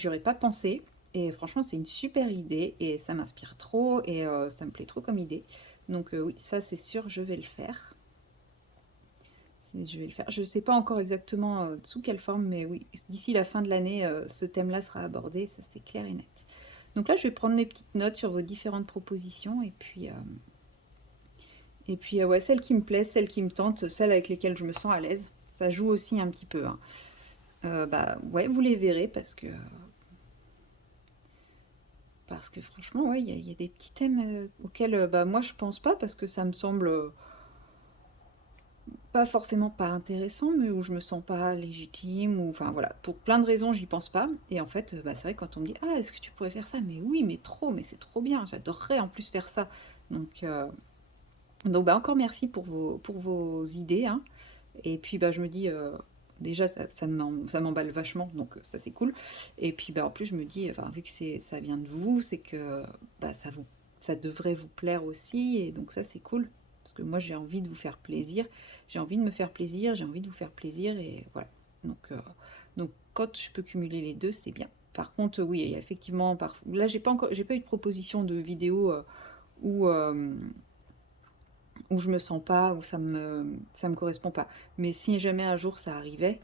aurais pas pensé. Et franchement, c'est une super idée et ça m'inspire trop et ça me plaît trop comme idée. Donc oui, ça c'est sûr, je vais le faire. Je vais le faire. Je ne sais pas encore exactement sous quelle forme, mais oui, d'ici la fin de l'année, ce thème-là sera abordé, ça c'est clair et net. Donc là, je vais prendre mes petites notes sur vos différentes propositions et puis ouais, celles qui me plaisent, celles qui me tentent, celles avec lesquelles je me sens à l'aise. Ça joue aussi un petit peu. Hein. Ouais, vous les verrez parce que franchement, ouais, il y a des petits thèmes auxquels moi je pense pas parce que ça me semble pas forcément pas intéressant, mais où je me sens pas légitime, ou enfin voilà, pour plein de raisons, j'y pense pas. Et en fait, c'est vrai quand on me dit ah est-ce que tu pourrais faire ça? Mais oui, mais c'est trop bien, j'adorerais en plus faire ça. Donc encore merci pour vos idées. Hein. Et puis je me dis déjà ça m'emballe vachement, donc ça c'est cool. Et puis en plus je me dis, enfin, vu que ça vient de vous, c'est que ça devrait vous plaire aussi, et donc ça c'est cool. Parce que moi j'ai envie de vous faire plaisir, j'ai envie de me faire plaisir, j'ai envie de vous faire plaisir, et voilà. Donc quand je peux cumuler les deux, c'est bien. Par contre, oui, il y a effectivement, là j'ai pas eu de proposition de vidéo où où je me sens pas, où ça me correspond pas. Mais si jamais un jour ça arrivait,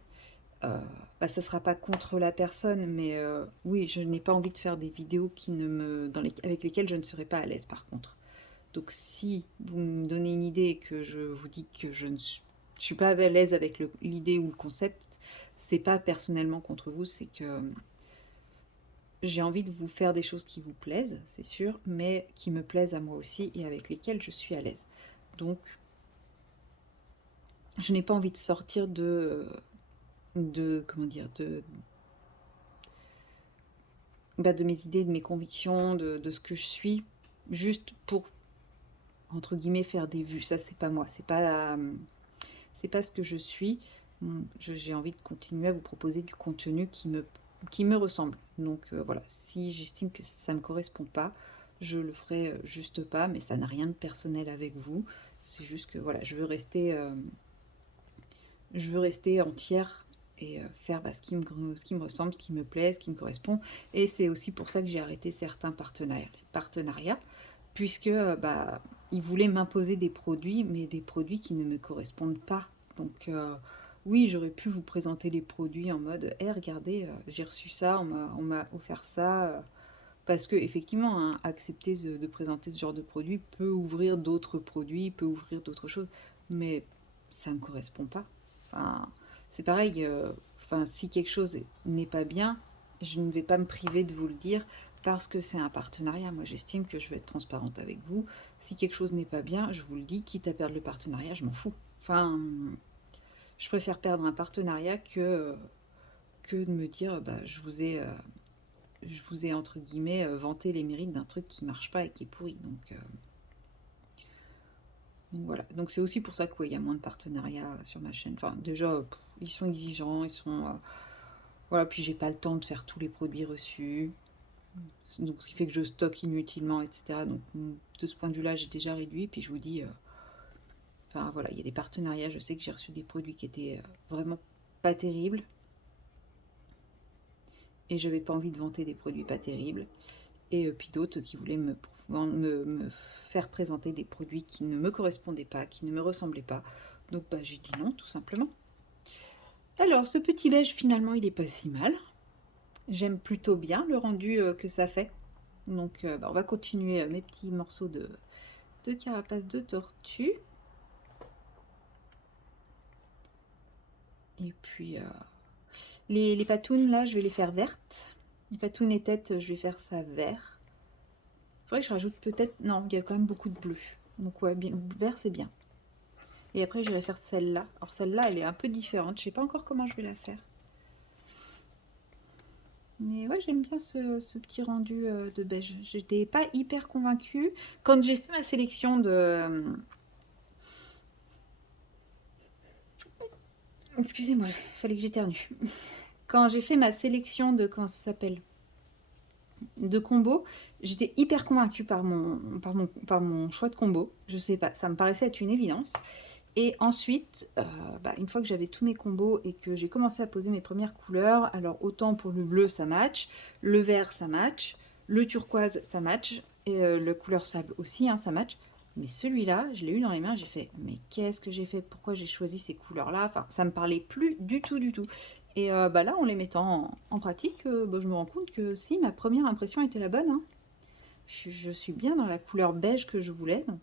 ça sera pas contre la personne, mais oui, je n'ai pas envie de faire des vidéos avec lesquelles je ne serais pas à l'aise par contre. Donc si vous me donnez une idée et que je vous dis que je ne suis pas à l'aise avec l'idée ou le concept, c'est pas personnellement contre vous, c'est que j'ai envie de vous faire des choses qui vous plaisent, c'est sûr, mais qui me plaisent à moi aussi et avec lesquelles je suis à l'aise. Donc, je n'ai pas envie de sortir comment dire, de mes idées, de mes convictions, de ce que je suis, juste pour, entre guillemets, faire des vues. Ça, c'est pas moi, c'est pas ce que je suis. J'ai envie de continuer à vous proposer du contenu qui me ressemble. Donc voilà, si j'estime que ça ne me correspond pas, je le ferai juste pas, mais ça n'a rien de personnel avec vous. C'est juste que voilà, je veux rester je veux rester entière et faire ce qui me ressemble, ce qui me plaît, ce qui me correspond. Et c'est aussi pour ça que j'ai arrêté certains partenariats, puisque bah, ils voulaient m'imposer des produits, mais des produits qui ne me correspondent pas. Donc oui, j'aurais pu vous présenter les produits en mode, hé, regardez, j'ai reçu ça, on m'a offert ça. Parce que effectivement, hein, accepter de présenter ce genre de produit peut ouvrir d'autres produits, peut ouvrir d'autres choses, mais ça ne me correspond pas. Enfin, c'est pareil, enfin, si quelque chose n'est pas bien, je ne vais pas me priver de vous le dire parce que c'est un partenariat. Moi, j'estime que je vais être transparente avec vous. Si quelque chose n'est pas bien, je vous le dis, quitte à perdre le partenariat, je m'en fous. Enfin, je préfère perdre un partenariat que de me dire, bah, je vous ai entre guillemets vanté les mérites d'un truc qui marche pas et qui est pourri. Donc voilà. Donc c'est aussi pour ça qu'il y a moins de partenariats sur ma chaîne. Enfin, déjà, ils sont exigeants, ils sont. Voilà, puis j'ai pas le temps de faire tous les produits reçus. Donc ce qui fait que je stocke inutilement, etc. Donc de ce point de vue-là, j'ai déjà réduit. Puis je vous dis, enfin voilà, il y a des partenariats. Je sais que j'ai reçu des produits qui étaient vraiment pas terribles. Et j'avais pas envie de vanter des produits pas terribles. Et puis d'autres qui voulaient me faire présenter des produits qui ne me correspondaient pas, qui ne me ressemblaient pas. Donc bah, j'ai dit non, tout simplement. Alors, ce petit beige, finalement, il est pas si mal. J'aime plutôt bien le rendu que ça fait. Donc bah, on va continuer mes petits morceaux de carapace de tortue. Et puis, les patounes, là, je vais les faire vertes. Les patounes et têtes, je vais faire ça vert. Il faudrait que je rajoute peut-être... Non, il y a quand même beaucoup de bleu. Donc ouais, bien, vert, c'est bien. Et après, je vais faire celle-là. Alors celle-là, elle est un peu différente. Je sais pas encore comment je vais la faire. Mais ouais, j'aime bien ce petit rendu de beige. J'étais pas hyper convaincue. Quand j'ai fait ma sélection de... Excusez-moi, il fallait que j'éternue. Quand j'ai fait ma sélection de... Comment ça s'appelle, de combo, j'étais hyper convaincue par mon choix de combo. Je sais pas, ça me paraissait être une évidence. Et ensuite, bah, une fois que j'avais tous mes combos et que j'ai commencé à poser mes premières couleurs, alors autant pour le bleu ça match, le vert ça match, le turquoise ça match, et le couleur sable aussi, hein, ça match. Mais celui-là, je l'ai eu dans les mains, j'ai fait, mais qu'est-ce que j'ai fait? Pourquoi j'ai choisi ces couleurs-là? Enfin, ça me parlait plus du tout, du tout. Et bah là, en les mettant en pratique, bah, je me rends compte que si, ma première impression était la bonne, hein. Je suis bien dans la couleur beige que je voulais, donc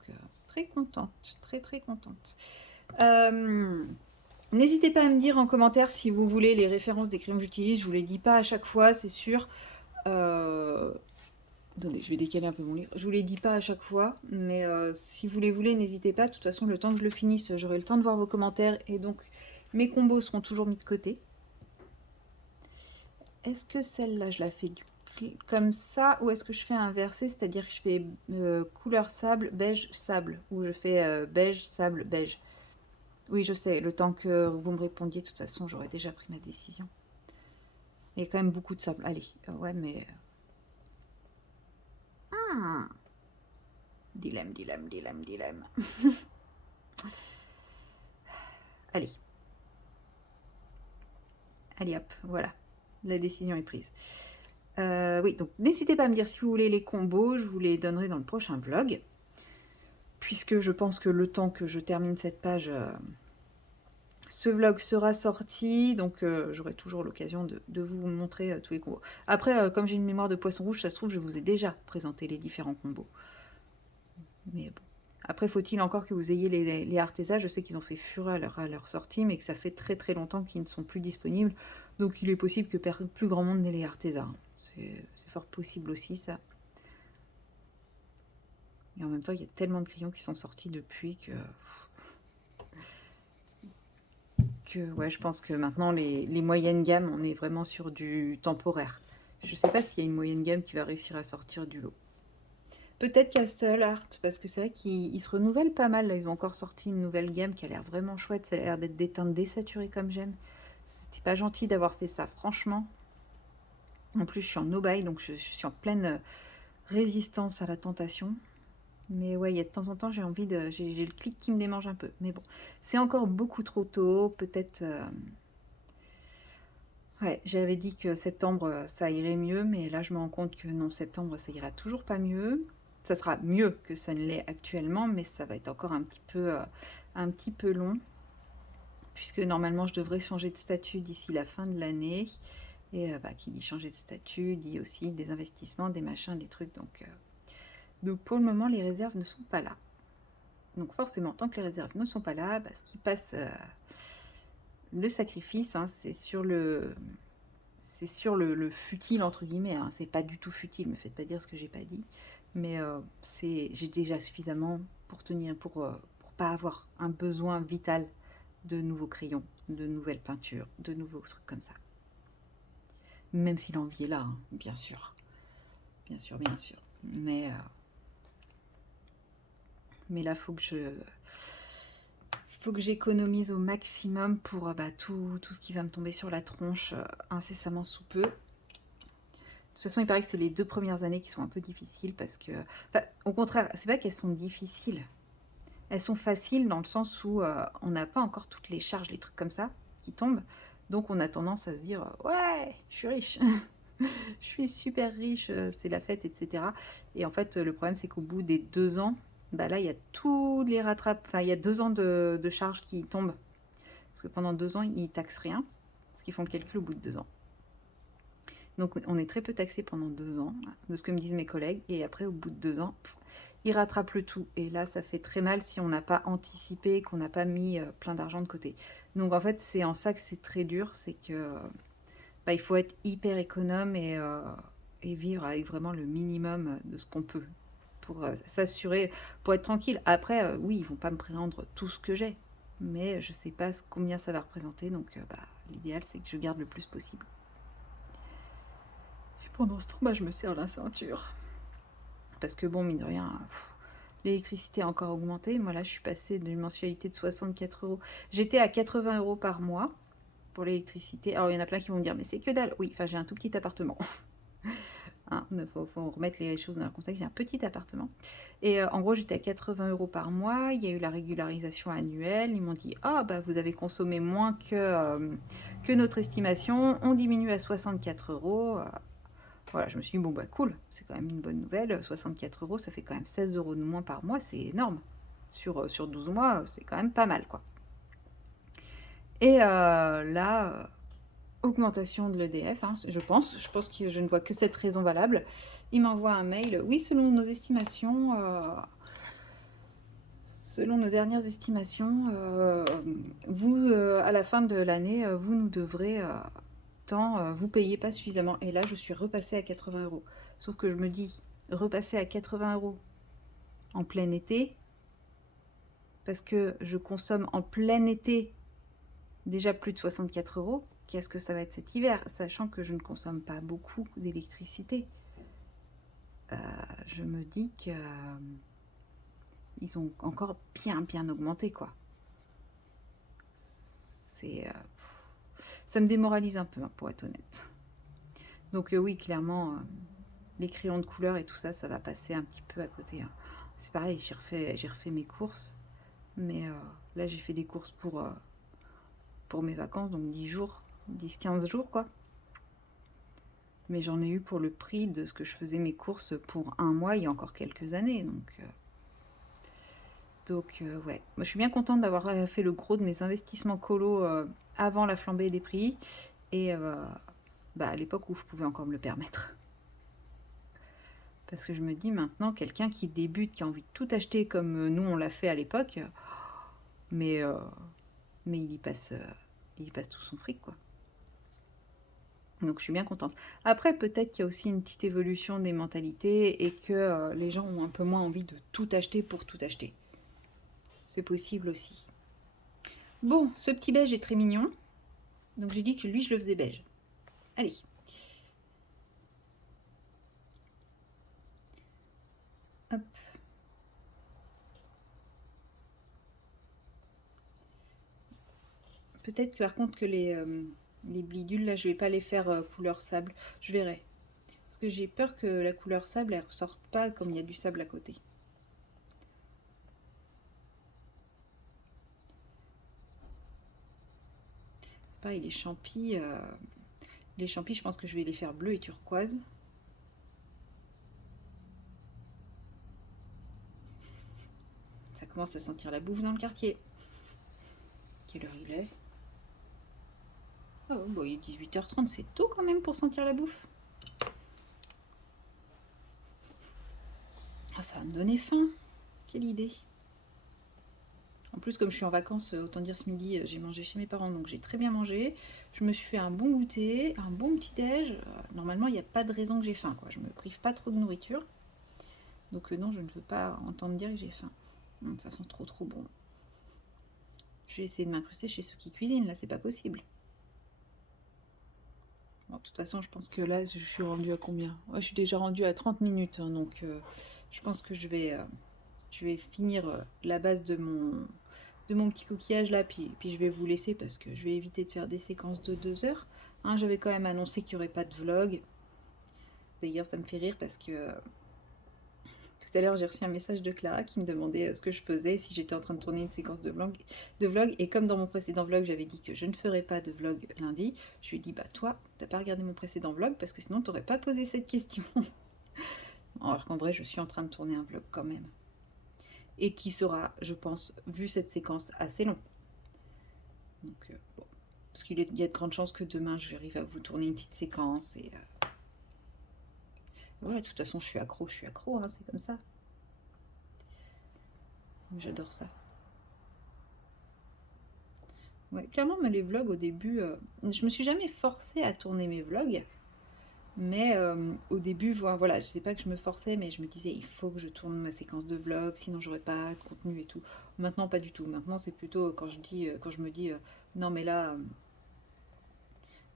très contente, très très contente. N'hésitez pas à me dire en commentaire si vous voulez les références des crayons que j'utilise. Je vous les dis pas à chaque fois, c'est sûr. Attendez, je vais décaler un peu mon livre. Je vous les dis pas à chaque fois, mais si vous les voulez, n'hésitez pas. De toute façon, le temps que je le finisse, j'aurai le temps de voir vos commentaires et donc mes combos seront toujours mis de côté. Est-ce que celle-là, je la fais comme ça ou est-ce que je fais inversé, c'est-à-dire que je fais couleur sable, beige, sable, ou je fais beige, sable, beige? Oui, je sais, le temps que vous me répondiez, de toute façon, j'aurais déjà pris ma décision. Il y a quand même beaucoup de sable. Allez, ouais, mais... Dilemme, dilemme, dilemme, dilemme. Allez. Allez hop, voilà. La décision est prise. Oui, donc n'hésitez pas à me dire si vous voulez les combos, je vous les donnerai dans le prochain vlog. Puisque je pense que le temps que je termine cette page... ce vlog sera sorti, donc j'aurai toujours l'occasion de vous montrer tous les combos. Après, comme j'ai une mémoire de poisson rouge, ça se trouve, je vous ai déjà présenté les différents combos. Mais bon. Après, faut-il encore que vous ayez les Arteza. Je sais qu'ils ont fait fureur à leur sortie, mais que ça fait très très longtemps qu'ils ne sont plus disponibles. Donc il est possible que plus grand monde n'ait les Arteza. C'est fort possible aussi, ça. Et en même temps, il y a tellement de crayons qui sont sortis depuis que ouais, je pense que maintenant, les moyennes gammes, on est vraiment sur du temporaire. Je sais pas s'il y a une moyenne gamme qui va réussir à sortir du lot. Peut-être Castle Art, parce que c'est vrai qu'ils se renouvellent pas mal. Là, ils ont encore sorti une nouvelle gamme qui a l'air vraiment chouette. Ça a l'air d'être des teintes désaturées comme j'aime. C'était pas gentil d'avoir fait ça, franchement. En plus, je suis en no-buy, donc je suis en pleine résistance à la tentation. Mais ouais, il y a de temps en temps, j'ai envie de... J'ai le clic qui me démange un peu. Mais bon, c'est encore beaucoup trop tôt. Peut-être... Ouais, j'avais dit que septembre, ça irait mieux. Mais là, je me rends compte que non, septembre, ça ira toujours pas mieux. Ça sera mieux que ça ne l'est actuellement. Mais ça va être encore un petit peu long. Puisque normalement, je devrais changer de statut d'ici la fin de l'année. Et bah, qui dit changer de statut, dit aussi des investissements, des machins, des trucs. Donc pour le moment, les réserves ne sont pas là. Donc forcément, tant que les réserves ne sont pas là, bah, ce qui passe, le sacrifice, hein, c'est sur le futile, entre guillemets. Hein. C'est pas du tout futile, me faites pas dire ce que j'ai pas dit. Mais j'ai déjà suffisamment pour tenir, pour pas avoir un besoin vital de nouveaux crayons, de nouvelles peintures, de nouveaux trucs comme ça. Même si l'envie est là, hein, bien sûr. Bien sûr, bien sûr. Mais là, faut que j'économise au maximum pour bah, tout ce qui va me tomber sur la tronche incessamment sous peu. De toute façon, il paraît que c'est les 2 premières années qui sont un peu difficiles parce que... Enfin, au contraire, c'est pas qu'elles sont difficiles. Elles sont faciles dans le sens où on n'a pas encore toutes les charges, les trucs comme ça qui tombent. Donc on a tendance à se dire « Ouais, je suis riche !» je suis super riche, c'est la fête, etc. Et en fait, le problème, c'est qu'au bout des 2 ans, bah là, il y a tous les rattrapes, enfin, il y a 2 ans de charges qui tombent. Parce que pendant 2 ans, ils taxent rien, parce qu'ils font le calcul au bout de 2 ans. Donc, on est très peu taxé pendant 2 ans, de ce que me disent mes collègues. Et après, au bout de 2 ans, ils rattrapent le tout. Et là, ça fait très mal si on n'a pas anticipé, qu'on n'a pas mis plein d'argent de côté. Donc, en fait, c'est en ça que c'est très dur, c'est que... Bah, il faut être hyper économe et vivre avec vraiment le minimum de ce qu'on peut pour s'assurer, pour être tranquille. Après, oui, ils vont pas me prendre tout ce que j'ai, mais je sais pas combien ça va représenter, donc bah, l'idéal c'est que je garde le plus possible. Et pendant ce temps, bah, je me serre la ceinture. Parce que bon, mine de rien, l'électricité a encore augmenté. Moi là, je suis passée d'une mensualité de 64 €. J'étais à 80 € par mois pour l'électricité. Alors, il y en a plein qui vont me dire, mais c'est que dalle. Oui, enfin, j'ai un tout petit appartement. Hein, faut remettre les choses dans leur contexte. J'ai un petit appartement. Et en gros, j'étais à 80 € par mois. Il y a eu la régularisation annuelle. Ils m'ont dit, ah, bah, vous avez consommé moins que notre estimation. On diminue à 64 €. Voilà, je me suis dit, bon, bah, cool. C'est quand même une bonne nouvelle. 64 €, ça fait quand même 16 € de moins par mois. C'est énorme. Sur 12 mois, c'est quand même pas mal, quoi. Et là, augmentation de l'EDF, hein, je pense que je ne vois que cette raison valable. Il m'envoie un mail, oui, selon nos estimations, selon nos dernières estimations, vous, à la fin de l'année, vous nous devrez tant, vous payez pas suffisamment. Et là, je suis repassée à 80 €. Sauf que je me dis, repasser à 80 € en plein été, parce que je consomme en plein été déjà plus de 64 €, qu'est-ce que ça va être cet hiver, sachant que je ne consomme pas beaucoup d'électricité. Je me dis que ils ont encore bien augmenté, quoi. Ça me démoralise un peu, hein, pour être honnête. Donc oui, clairement, les crayons de couleur et tout ça, ça va passer un petit peu à côté. Hein. C'est pareil, j'ai refait mes courses, mais là j'ai fait des courses pour mes vacances, donc 10 jours, 10-15 jours, quoi. Mais j'en ai eu pour le prix de ce que je faisais mes courses pour un mois il y a encore quelques années. Donc ouais, moi je suis bien contente d'avoir fait le gros de mes investissements colo avant la flambée des prix et bah, à l'époque où je pouvais encore me le permettre. Parce que je me dis maintenant, quelqu'un qui débute, qui a envie de tout acheter comme nous on l'a fait à l'époque, mais il y passe tout son fric, quoi. Donc je suis bien contente. Après, peut-être qu'il y a aussi une petite évolution des mentalités et que les gens ont un peu moins envie de tout acheter pour tout acheter. C'est possible aussi. Bon, ce petit beige est très mignon. Donc j'ai dit que lui, je le faisais beige. Allez. Hop. Peut-être que par contre que les bidules, là, je vais pas les faire couleur sable. Je verrai. Parce que j'ai peur que la couleur sable, elle ressorte pas comme il y a du sable à côté. Pareil, les champis, je pense que je vais les faire bleu et turquoise. Ça commence à sentir la bouffe dans le quartier. Quelle heure il est? Ah bon, il est 18h30, c'est tôt quand même pour sentir la bouffe. Ah, ça va me donner faim. Quelle idée. En plus, comme je suis en vacances, autant dire ce midi, j'ai mangé chez mes parents, donc j'ai très bien mangé. Je me suis fait un bon goûter, un bon petit-déj. Normalement, il n'y a pas de raison que j'ai faim, quoi. Je me prive pas trop de nourriture. Donc non, je ne veux pas entendre dire que j'ai faim. Ça sent trop trop bon. Je vais essayer de m'incruster chez ceux qui cuisinent, là, c'est pas possible. Bon, de toute façon, je pense que là, je suis rendue à combien? Ouais, je suis déjà rendue à 30 minutes, hein, donc je pense que je vais finir la base de mon petit coquillage là, puis je vais vous laisser parce que je vais éviter de faire des séquences de 2 heures. Hein, j'avais quand même annoncé qu'il n'y aurait pas de vlog. D'ailleurs, ça me fait rire parce que tout à l'heure, j'ai reçu un message de Clara qui me demandait ce que je faisais, si j'étais en train de tourner une séquence de vlog. Et comme dans mon précédent vlog, j'avais dit que je ne ferais pas de vlog lundi, je lui ai dit, bah toi, t'as pas regardé mon précédent vlog parce que sinon, t'aurais pas posé cette question. Alors qu'en vrai, je suis en train de tourner un vlog quand même. Et qui sera, je pense, vu cette séquence, assez long. Donc, bon. Parce qu'il y a de grandes chances que demain, j'arrive à vous tourner une petite séquence. Et voilà, de toute façon, je suis accro, hein, c'est comme ça. J'adore ça. Ouais, clairement, mais les vlogs au début, je me suis jamais forcée à tourner mes vlogs. Mais au début, voilà, je sais pas que je me forçais, mais je me disais, il faut que je tourne ma séquence de vlog, sinon j'aurais pas de contenu et tout. Maintenant, pas du tout. Maintenant, c'est plutôt quand je me dis, non mais là,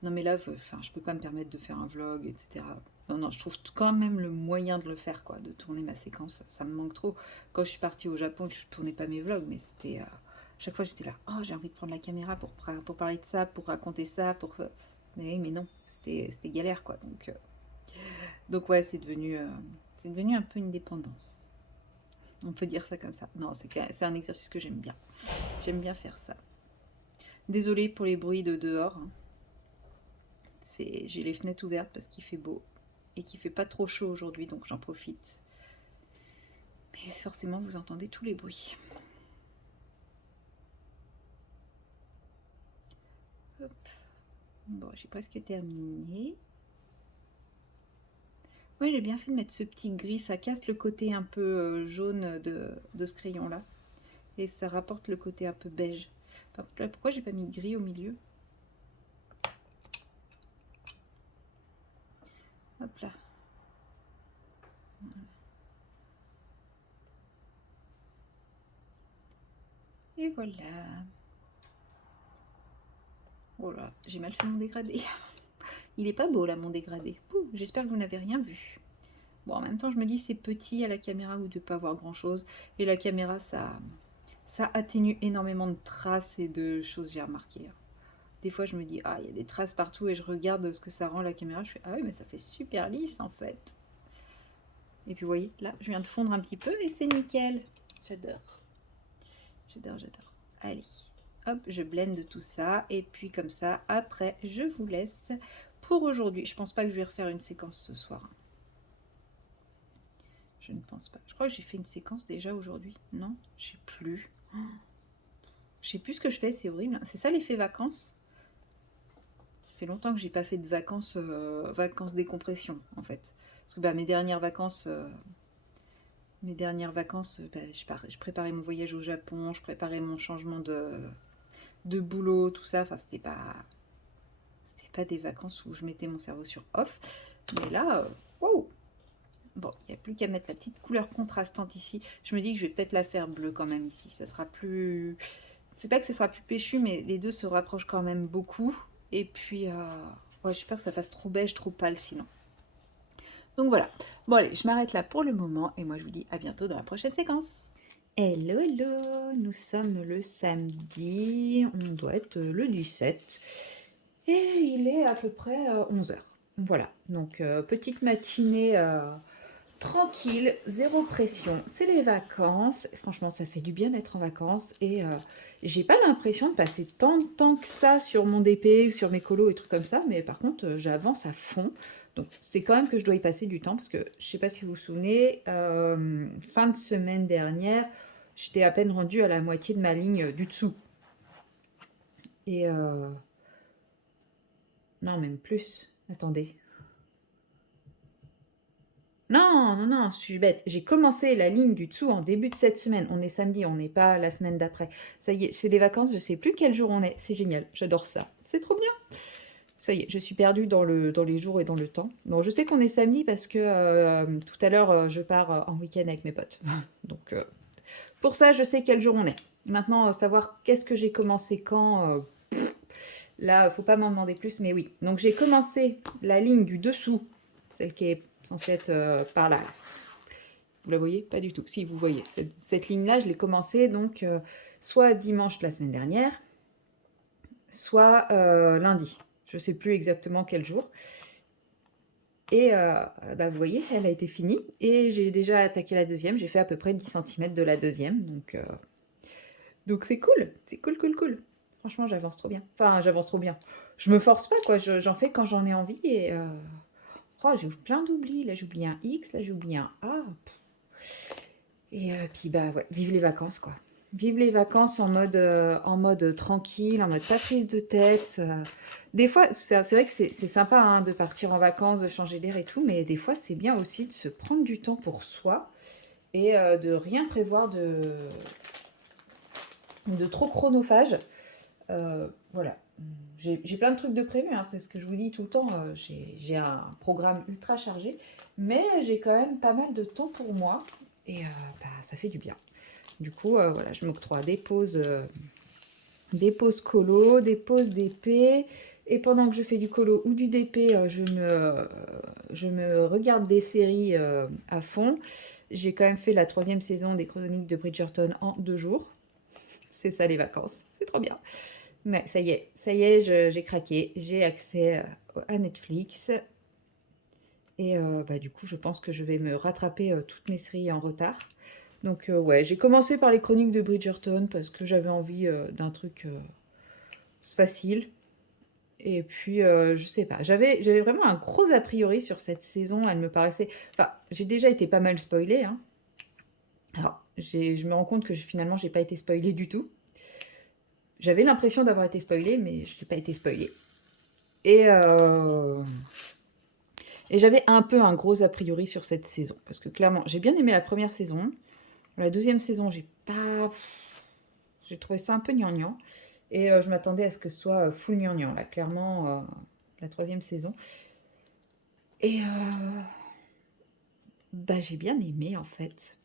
enfin, je peux pas me permettre de faire un vlog, etc. Non, non, je trouve quand même le moyen de le faire, quoi, de tourner ma séquence. Ça me manque trop. Quand je suis partie au Japon, je tournais pas mes vlogs, mais c'était chaque fois j'étais là, oh, j'ai envie de prendre la caméra pour parler de ça, pour raconter ça, mais non, c'était galère, quoi. Donc ouais, c'est devenu un peu une dépendance. On peut dire ça comme ça. Non, c'est un exercice que j'aime bien. J'aime bien faire ça. Désolée pour les bruits de dehors, hein. J'ai les fenêtres ouvertes parce qu'il fait beau et qu'il fait pas trop chaud aujourd'hui, donc j'en profite. Mais forcément, vous entendez tous les bruits. Hop. Bon, j'ai presque terminé. Ouais, j'ai bien fait de mettre ce petit gris, ça casse le côté un peu jaune de ce crayon-là. Et ça rapporte le côté un peu beige. Par contre, là, pourquoi j'ai pas mis de gris au milieu? Hop là. Et voilà. Oh là, j'ai mal fait mon dégradé. Il est pas beau là, mon dégradé. J'espère que vous n'avez rien vu. Bon, en même temps, je me dis c'est petit à la caméra, vous ne devez pas voir grand chose. Et la caméra, ça atténue énormément de traces et de choses, j'ai remarqué. Des fois, je me dis, ah, il y a des traces partout et je regarde ce que ça rend la caméra. Je fais, ah oui, mais ça fait super lisse en fait. Et puis, vous voyez, là, je viens de fondre un petit peu et c'est nickel. J'adore. J'adore, j'adore. Allez, hop, je blende tout ça. Et puis, comme ça, après, je vous laisse pour aujourd'hui. Je pense pas que je vais refaire une séquence ce soir. Je ne pense pas. Je crois que j'ai fait une séquence déjà aujourd'hui. Non, je sais plus. Je sais plus ce que je fais, c'est horrible. C'est ça l'effet vacances. Ça fait longtemps que j'ai pas fait de vacances, vacances décompression en fait. Parce que bah, mes dernières vacances, bah, je préparais mon voyage au Japon, je préparais mon changement de boulot, tout ça. Enfin, c'était pas des vacances où je mettais mon cerveau sur off. Mais là, wow. Bon, il n'y a plus qu'à mettre la petite couleur contrastante ici. Je me dis que je vais peut-être la faire bleue quand même ici. Ça sera plus... C'est pas que ce sera plus péchu, mais les deux se rapprochent quand même beaucoup. Et puis, ouais, j'ai peur que ça fasse trop beige, trop pâle sinon. Donc voilà. Bon allez, je m'arrête là pour le moment. Et moi, je vous dis à bientôt dans la prochaine séquence. Hello, hello. Nous sommes le samedi. On doit être le 17. Et il est à peu près 11h. Voilà. Donc, petite matinée... tranquille, zéro pression. C'est les vacances. Franchement, ça fait du bien d'être en vacances. Et j'ai pas l'impression de passer tant de temps que ça sur mon DP, sur mes colos et trucs comme ça. Mais par contre, j'avance à fond. Donc, c'est quand même que je dois y passer du temps. Parce que je sais pas si vous vous souvenez, fin de semaine dernière, j'étais à peine rendue à la moitié de ma ligne du dessous. Et non, même plus. Attendez. Non, non, non, je suis bête. J'ai commencé la ligne du dessous en début de cette semaine. On est samedi, on n'est pas la semaine d'après. Ça y est, c'est des vacances, je sais plus quel jour on est. C'est génial, j'adore ça. C'est trop bien. Ça y est, je suis perdue dans les jours et dans le temps. Bon, je sais qu'on est samedi parce que tout à l'heure, je pars en week-end avec mes potes. Donc, pour ça, je sais quel jour on est. Maintenant, savoir qu'est-ce que j'ai commencé quand, là, faut pas m'en demander plus, mais oui. Donc, j'ai commencé la ligne du dessous, celle qui est censée être par là. Vous la voyez? Pas du tout. Si, vous voyez. Cette ligne-là, je l'ai commencée donc soit dimanche la semaine dernière, soit lundi. Je ne sais plus exactement quel jour. Et bah, vous voyez, elle a été finie. Et j'ai déjà attaqué la deuxième. J'ai fait à peu près 10 cm de la deuxième. Donc c'est cool. C'est cool, cool, cool. Franchement, j'avance trop bien. Enfin, j'avance trop bien. Je me force pas, quoi. J'en fais quand j'en ai envie. Et oh, j'ai plein d'oublis. Là, j'oublie un X. Là, j'oublie un A. Et puis bah ouais, vive les vacances quoi. Vive les vacances en mode tranquille, en mode pas prise de tête. Des fois, c'est vrai que c'est sympa hein, de partir en vacances, de changer d'air et tout, mais des fois c'est bien aussi de se prendre du temps pour soi et de rien prévoir de trop chronophage. Voilà. J'ai plein de trucs de prévu, hein, c'est ce que je vous dis tout le temps. J'ai un programme ultra chargé, mais j'ai quand même pas mal de temps pour moi et bah, ça fait du bien. Du coup, voilà, je m'octroie des pauses colo, des pauses DP. Et pendant que je fais du colo ou du DP, je me regarde des séries à fond. J'ai quand même fait la 3e saison des Chroniques de Bridgerton en 2 jours. C'est ça les vacances, c'est trop bien. Mais ça y est, j'ai craqué, j'ai accès à Netflix. Et bah, du coup, je pense que je vais me rattraper toutes mes séries en retard. Donc ouais, j'ai commencé par les Chroniques de Bridgerton parce que j'avais envie d'un truc facile. Et puis, je sais pas, j'avais vraiment un gros a priori sur cette saison. Elle me paraissait... Enfin, j'ai déjà été pas mal spoilée, hein. Alors, je me rends compte que finalement, j'ai pas été spoilée du tout. J'avais l'impression d'avoir été spoilée, mais je n'ai pas été spoilée. Et, et j'avais un peu un gros a priori sur cette saison. Parce que clairement, j'ai bien aimé la première saison. La 2e saison, j'ai trouvé ça un peu gnangnan. Et je m'attendais à ce que ce soit full gnangnan, là, clairement, la 3e saison. Et bah, j'ai bien aimé, en fait.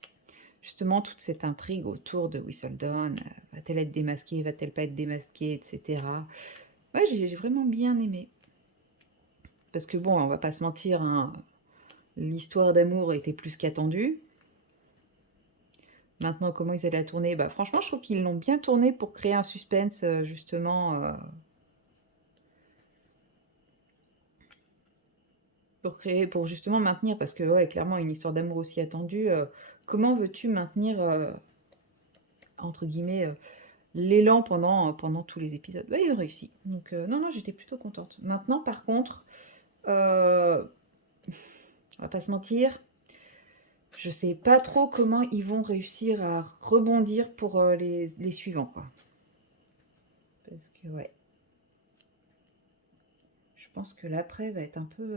Justement, toute cette intrigue autour de Whistledown. Va-t-elle être démasquée, va-t-elle pas être démasquée, etc. Ouais, j'ai vraiment bien aimé. Parce que bon, on va pas se mentir, hein, l'histoire d'amour était plus qu'attendue. Maintenant, comment ils allaient la tourner? Bah, franchement, je trouve qu'ils l'ont bien tourné pour créer un suspense, justement, pour justement maintenir, parce que ouais, clairement, une histoire d'amour aussi attendue, comment veux-tu maintenir, entre guillemets, l'élan pendant tous les épisodes? Bah, ils ont réussi. Donc, non, non, j'étais plutôt contente. Maintenant, par contre, on va pas se mentir, je sais pas trop comment ils vont réussir à rebondir pour les suivants, quoi. Parce que, ouais, je pense que l'après va être un peu.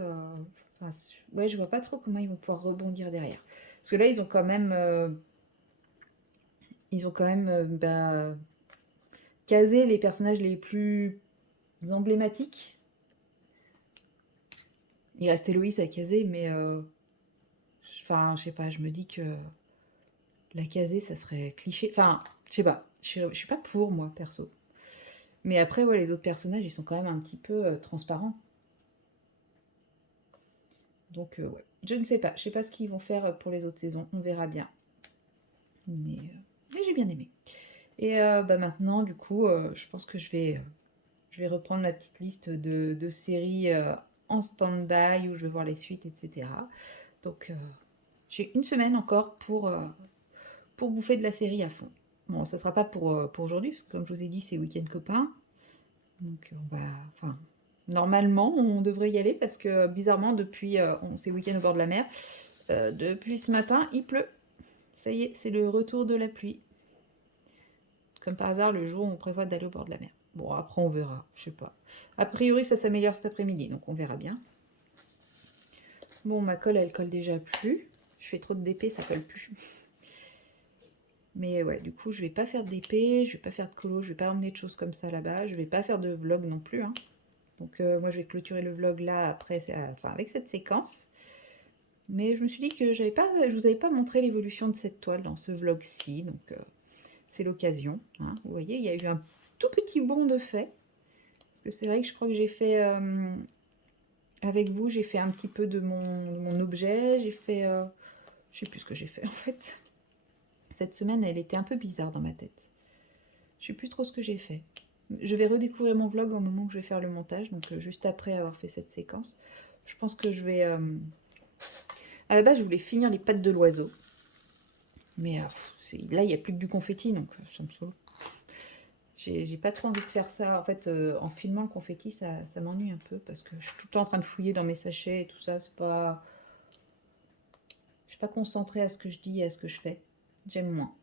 Enfin, ouais, je vois pas trop comment ils vont pouvoir rebondir derrière. Parce que là, ils ont quand même bah, casé les personnages les plus emblématiques. Il reste Héloïse à caser, mais enfin, je sais pas, je me dis que la caser, ça serait cliché. Enfin, je sais pas, je suis pas pour moi, perso. Mais après, ouais, les autres personnages, ils sont quand même un petit peu transparents. Donc, ouais, je ne sais pas. Je sais pas ce qu'ils vont faire pour les autres saisons. On verra bien. Mais j'ai bien aimé. Et bah maintenant, du coup, je pense que je vais reprendre ma petite liste de séries en stand-by où je vais voir les suites, etc. Donc, J'ai une semaine encore pour bouffer de la série à fond. Bon, ça sera pas pour aujourd'hui, parce que comme je vous ai dit, c'est week-end copain. Donc on va... Enfin, normalement, on devrait y aller, parce que bizarrement, depuis ces week-ends au bord de la mer, depuis ce matin, il pleut. Ça y est, c'est le retour de la pluie. Comme par hasard, le jour où on prévoit d'aller au bord de la mer. Bon, après on verra, je sais pas. A priori, ça s'améliore cet après-midi, donc on verra bien. Bon, ma colle, elle colle déjà plus. Je fais trop de DP, ça colle plus. Mais ouais, du coup, je vais pas faire de DP, je vais pas faire de colo, je vais pas emmener de choses comme ça là-bas. Je vais pas faire de vlog non plus, hein. Donc moi, je vais clôturer le vlog là, après, enfin, avec cette séquence. Mais je me suis dit que je vous avais pas montré l'évolution de cette toile dans ce vlog-ci, donc c'est l'occasion, hein. Vous voyez, il y a eu un tout petit bond de fait. Parce que c'est vrai que je crois que j'ai fait... avec vous, j'ai fait un petit peu de mon objet, j'ai fait... je sais plus ce que j'ai fait en fait. Cette semaine, elle était un peu bizarre dans ma tête. Je sais plus trop ce que j'ai fait. Je vais redécouvrir mon vlog au moment où je vais faire le montage, donc juste après avoir fait cette séquence. Je pense que je vais... À la base, je voulais finir les pattes de l'oiseau. Mais là, il n'y a plus que du confetti, donc ça me saoule. J'ai pas trop envie de faire ça. En fait, en filmant le confetti, ça m'ennuie un peu, parce que je suis tout le temps en train de fouiller dans mes sachets et tout ça. C'est pas... Je suis pas concentrée à ce que je dis et à ce que je fais. J'aime moins.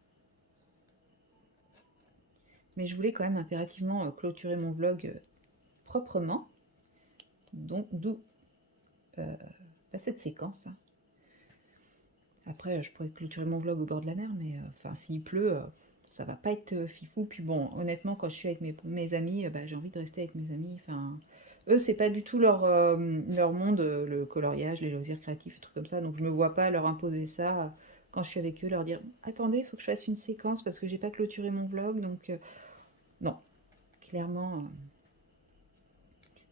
Mais je voulais quand même impérativement clôturer mon vlog proprement. Donc, d'où cette séquence. Après, je pourrais clôturer mon vlog au bord de la mer, mais enfin, s'il pleut, ça va pas être fifou. Puis bon, honnêtement, quand je suis avec mes amis, bah, j'ai envie de rester avec mes amis. Enfin, eux, c'est pas du tout leur monde, le coloriage, les loisirs créatifs et trucs comme ça. Donc, je me vois pas leur imposer ça quand je suis avec eux, leur dire attendez, il faut que je fasse une séquence parce que j'ai pas clôturé mon vlog. Donc, non, clairement,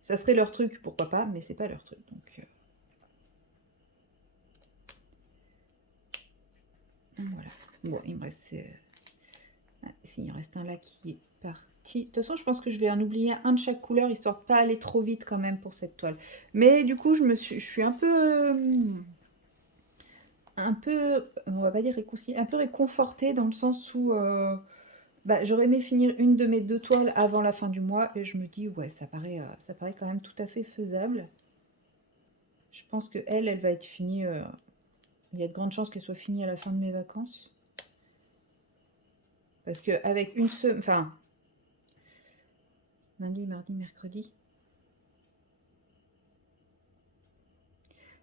ça serait leur truc, pourquoi pas, mais c'est pas leur truc. Donc, voilà. Bon, il me reste... Ah, si, il en reste un là qui est parti. De toute façon, je pense que je vais en oublier un de chaque couleur, histoire de pas aller trop vite quand même pour cette toile. Mais du coup, je suis un peu, on va pas dire réconciliée, un peu réconfortée dans le sens où bah, j'aurais aimé finir une de mes 2 toiles avant la fin du mois et je me dis, ouais, ça paraît quand même tout à fait faisable. Je pense que elle va être finie, il y a de grandes chances qu'elle soit finie à la fin de mes vacances. Parce qu'avec une semaine, enfin, lundi, mardi, mercredi,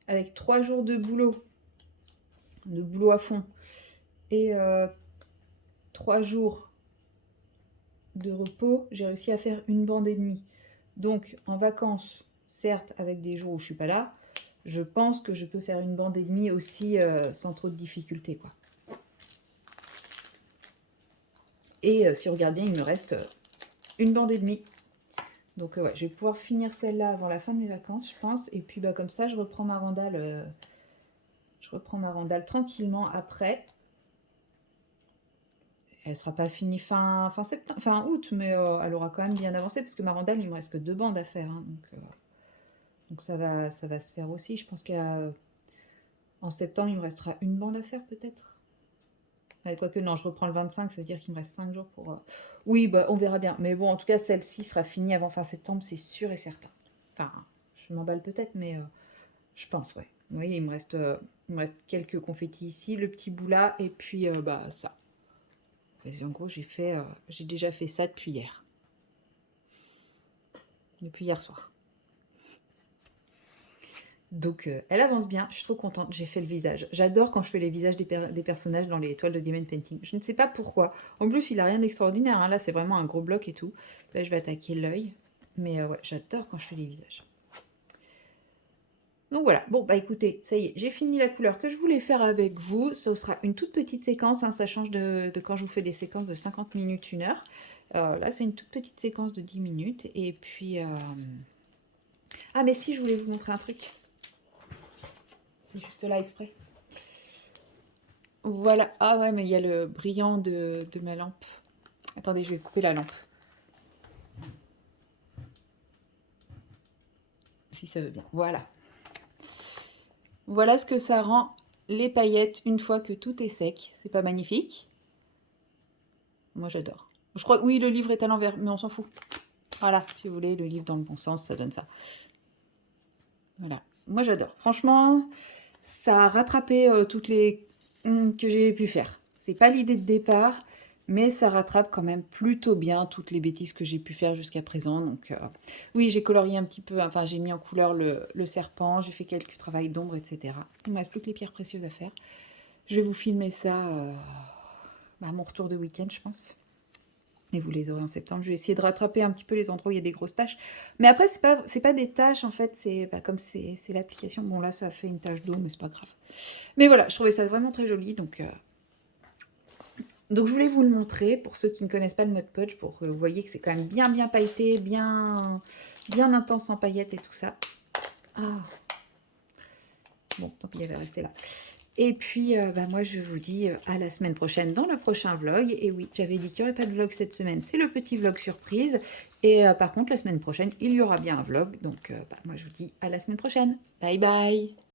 avec 3 jours de boulot à fond, et 3 jours de repos, j'ai réussi à faire une bande et demie. Donc en vacances, certes avec des jours où je suis pas là, je pense que je peux faire une bande et demie aussi sans trop de difficultés, quoi. Et si on regarde bien, il me reste une bande et demie. Donc ouais, je vais pouvoir finir celle-là avant la fin de mes vacances, je pense. Et puis bah, comme ça, je reprends ma randale tranquillement après. Elle sera pas finie fin août, mais elle aura quand même bien avancé parce que ma randale, il me reste que 2 bandes à faire, hein, donc ça va se faire aussi. Je pense qu'en septembre, il me restera une bande à faire peut-être. Quoique non, je reprends le 25, ça veut dire qu'il me reste 5 jours pour... Oui, bah, on verra bien. Mais bon, en tout cas, celle-ci sera finie avant fin septembre, c'est sûr et certain. Enfin, je m'emballe peut-être, mais je pense, ouais. Vous voyez, il me reste quelques confettis ici, le petit bout là, et puis bah ça. En gros, j'ai déjà fait ça depuis hier. Depuis hier soir. Donc, elle avance bien. Je suis trop contente. J'ai fait le visage. J'adore quand je fais les visages des personnages dans les toiles de Diamond Painting. Je ne sais pas pourquoi. En plus, il a rien d'extraordinaire, hein. Là, c'est vraiment un gros bloc et tout. Là, je vais attaquer l'œil. Mais ouais, j'adore quand je fais les visages. Donc voilà. Bon, bah écoutez, ça y est. J'ai fini la couleur que je voulais faire avec vous. Ça sera une toute petite séquence, hein. Ça change de quand je vous fais des séquences de 50 minutes, 1 heure. Là, c'est une toute petite séquence de 10 minutes. Et puis... Ah, mais si, je voulais vous montrer un truc. C'est juste là exprès. Voilà. Ah ouais, mais il y a le brillant de ma lampe. Attendez, je vais couper la lampe. Si ça veut bien. Voilà. Voilà ce que ça rend les paillettes une fois que tout est sec. C'est pas magnifique? Moi, j'adore. Je crois que oui, le livre est à l'envers, mais on s'en fout. Voilà, si vous voulez, le livre dans le bon sens, ça donne ça. Voilà, moi j'adore. Franchement, ça a rattrapé toutes les que j'ai pu faire. C'est pas l'idée de départ, mais ça rattrape quand même plutôt bien toutes les bêtises que j'ai pu faire jusqu'à présent. Donc oui, j'ai colorié un petit peu, enfin j'ai mis en couleur le serpent, j'ai fait quelques travails d'ombre, etc. Il me reste plus que les pierres précieuses à faire. Je vais vous filmer ça à mon retour de week-end, je pense. Et vous les aurez en septembre. Je vais essayer de rattraper un petit peu les endroits où il y a des grosses taches. Mais après, c'est pas des taches, en fait. C'est comme c'est l'application. Bon, là, ça fait une tache d'eau, mais c'est pas grave. Mais voilà, je trouvais ça vraiment très joli. Donc je voulais vous le montrer pour ceux qui ne connaissent pas le mode Podge, pour que vous voyez que c'est quand même bien pailleté, bien intense en paillettes et tout ça. Ah. Bon, tant pis, il va rester là. Et puis, moi, je vous dis à la semaine prochaine dans le prochain vlog. Et oui, j'avais dit qu'il n'y aurait pas de vlog cette semaine. C'est le petit vlog surprise. Et par contre, la semaine prochaine, il y aura bien un vlog. Donc, moi, je vous dis à la semaine prochaine. Bye bye!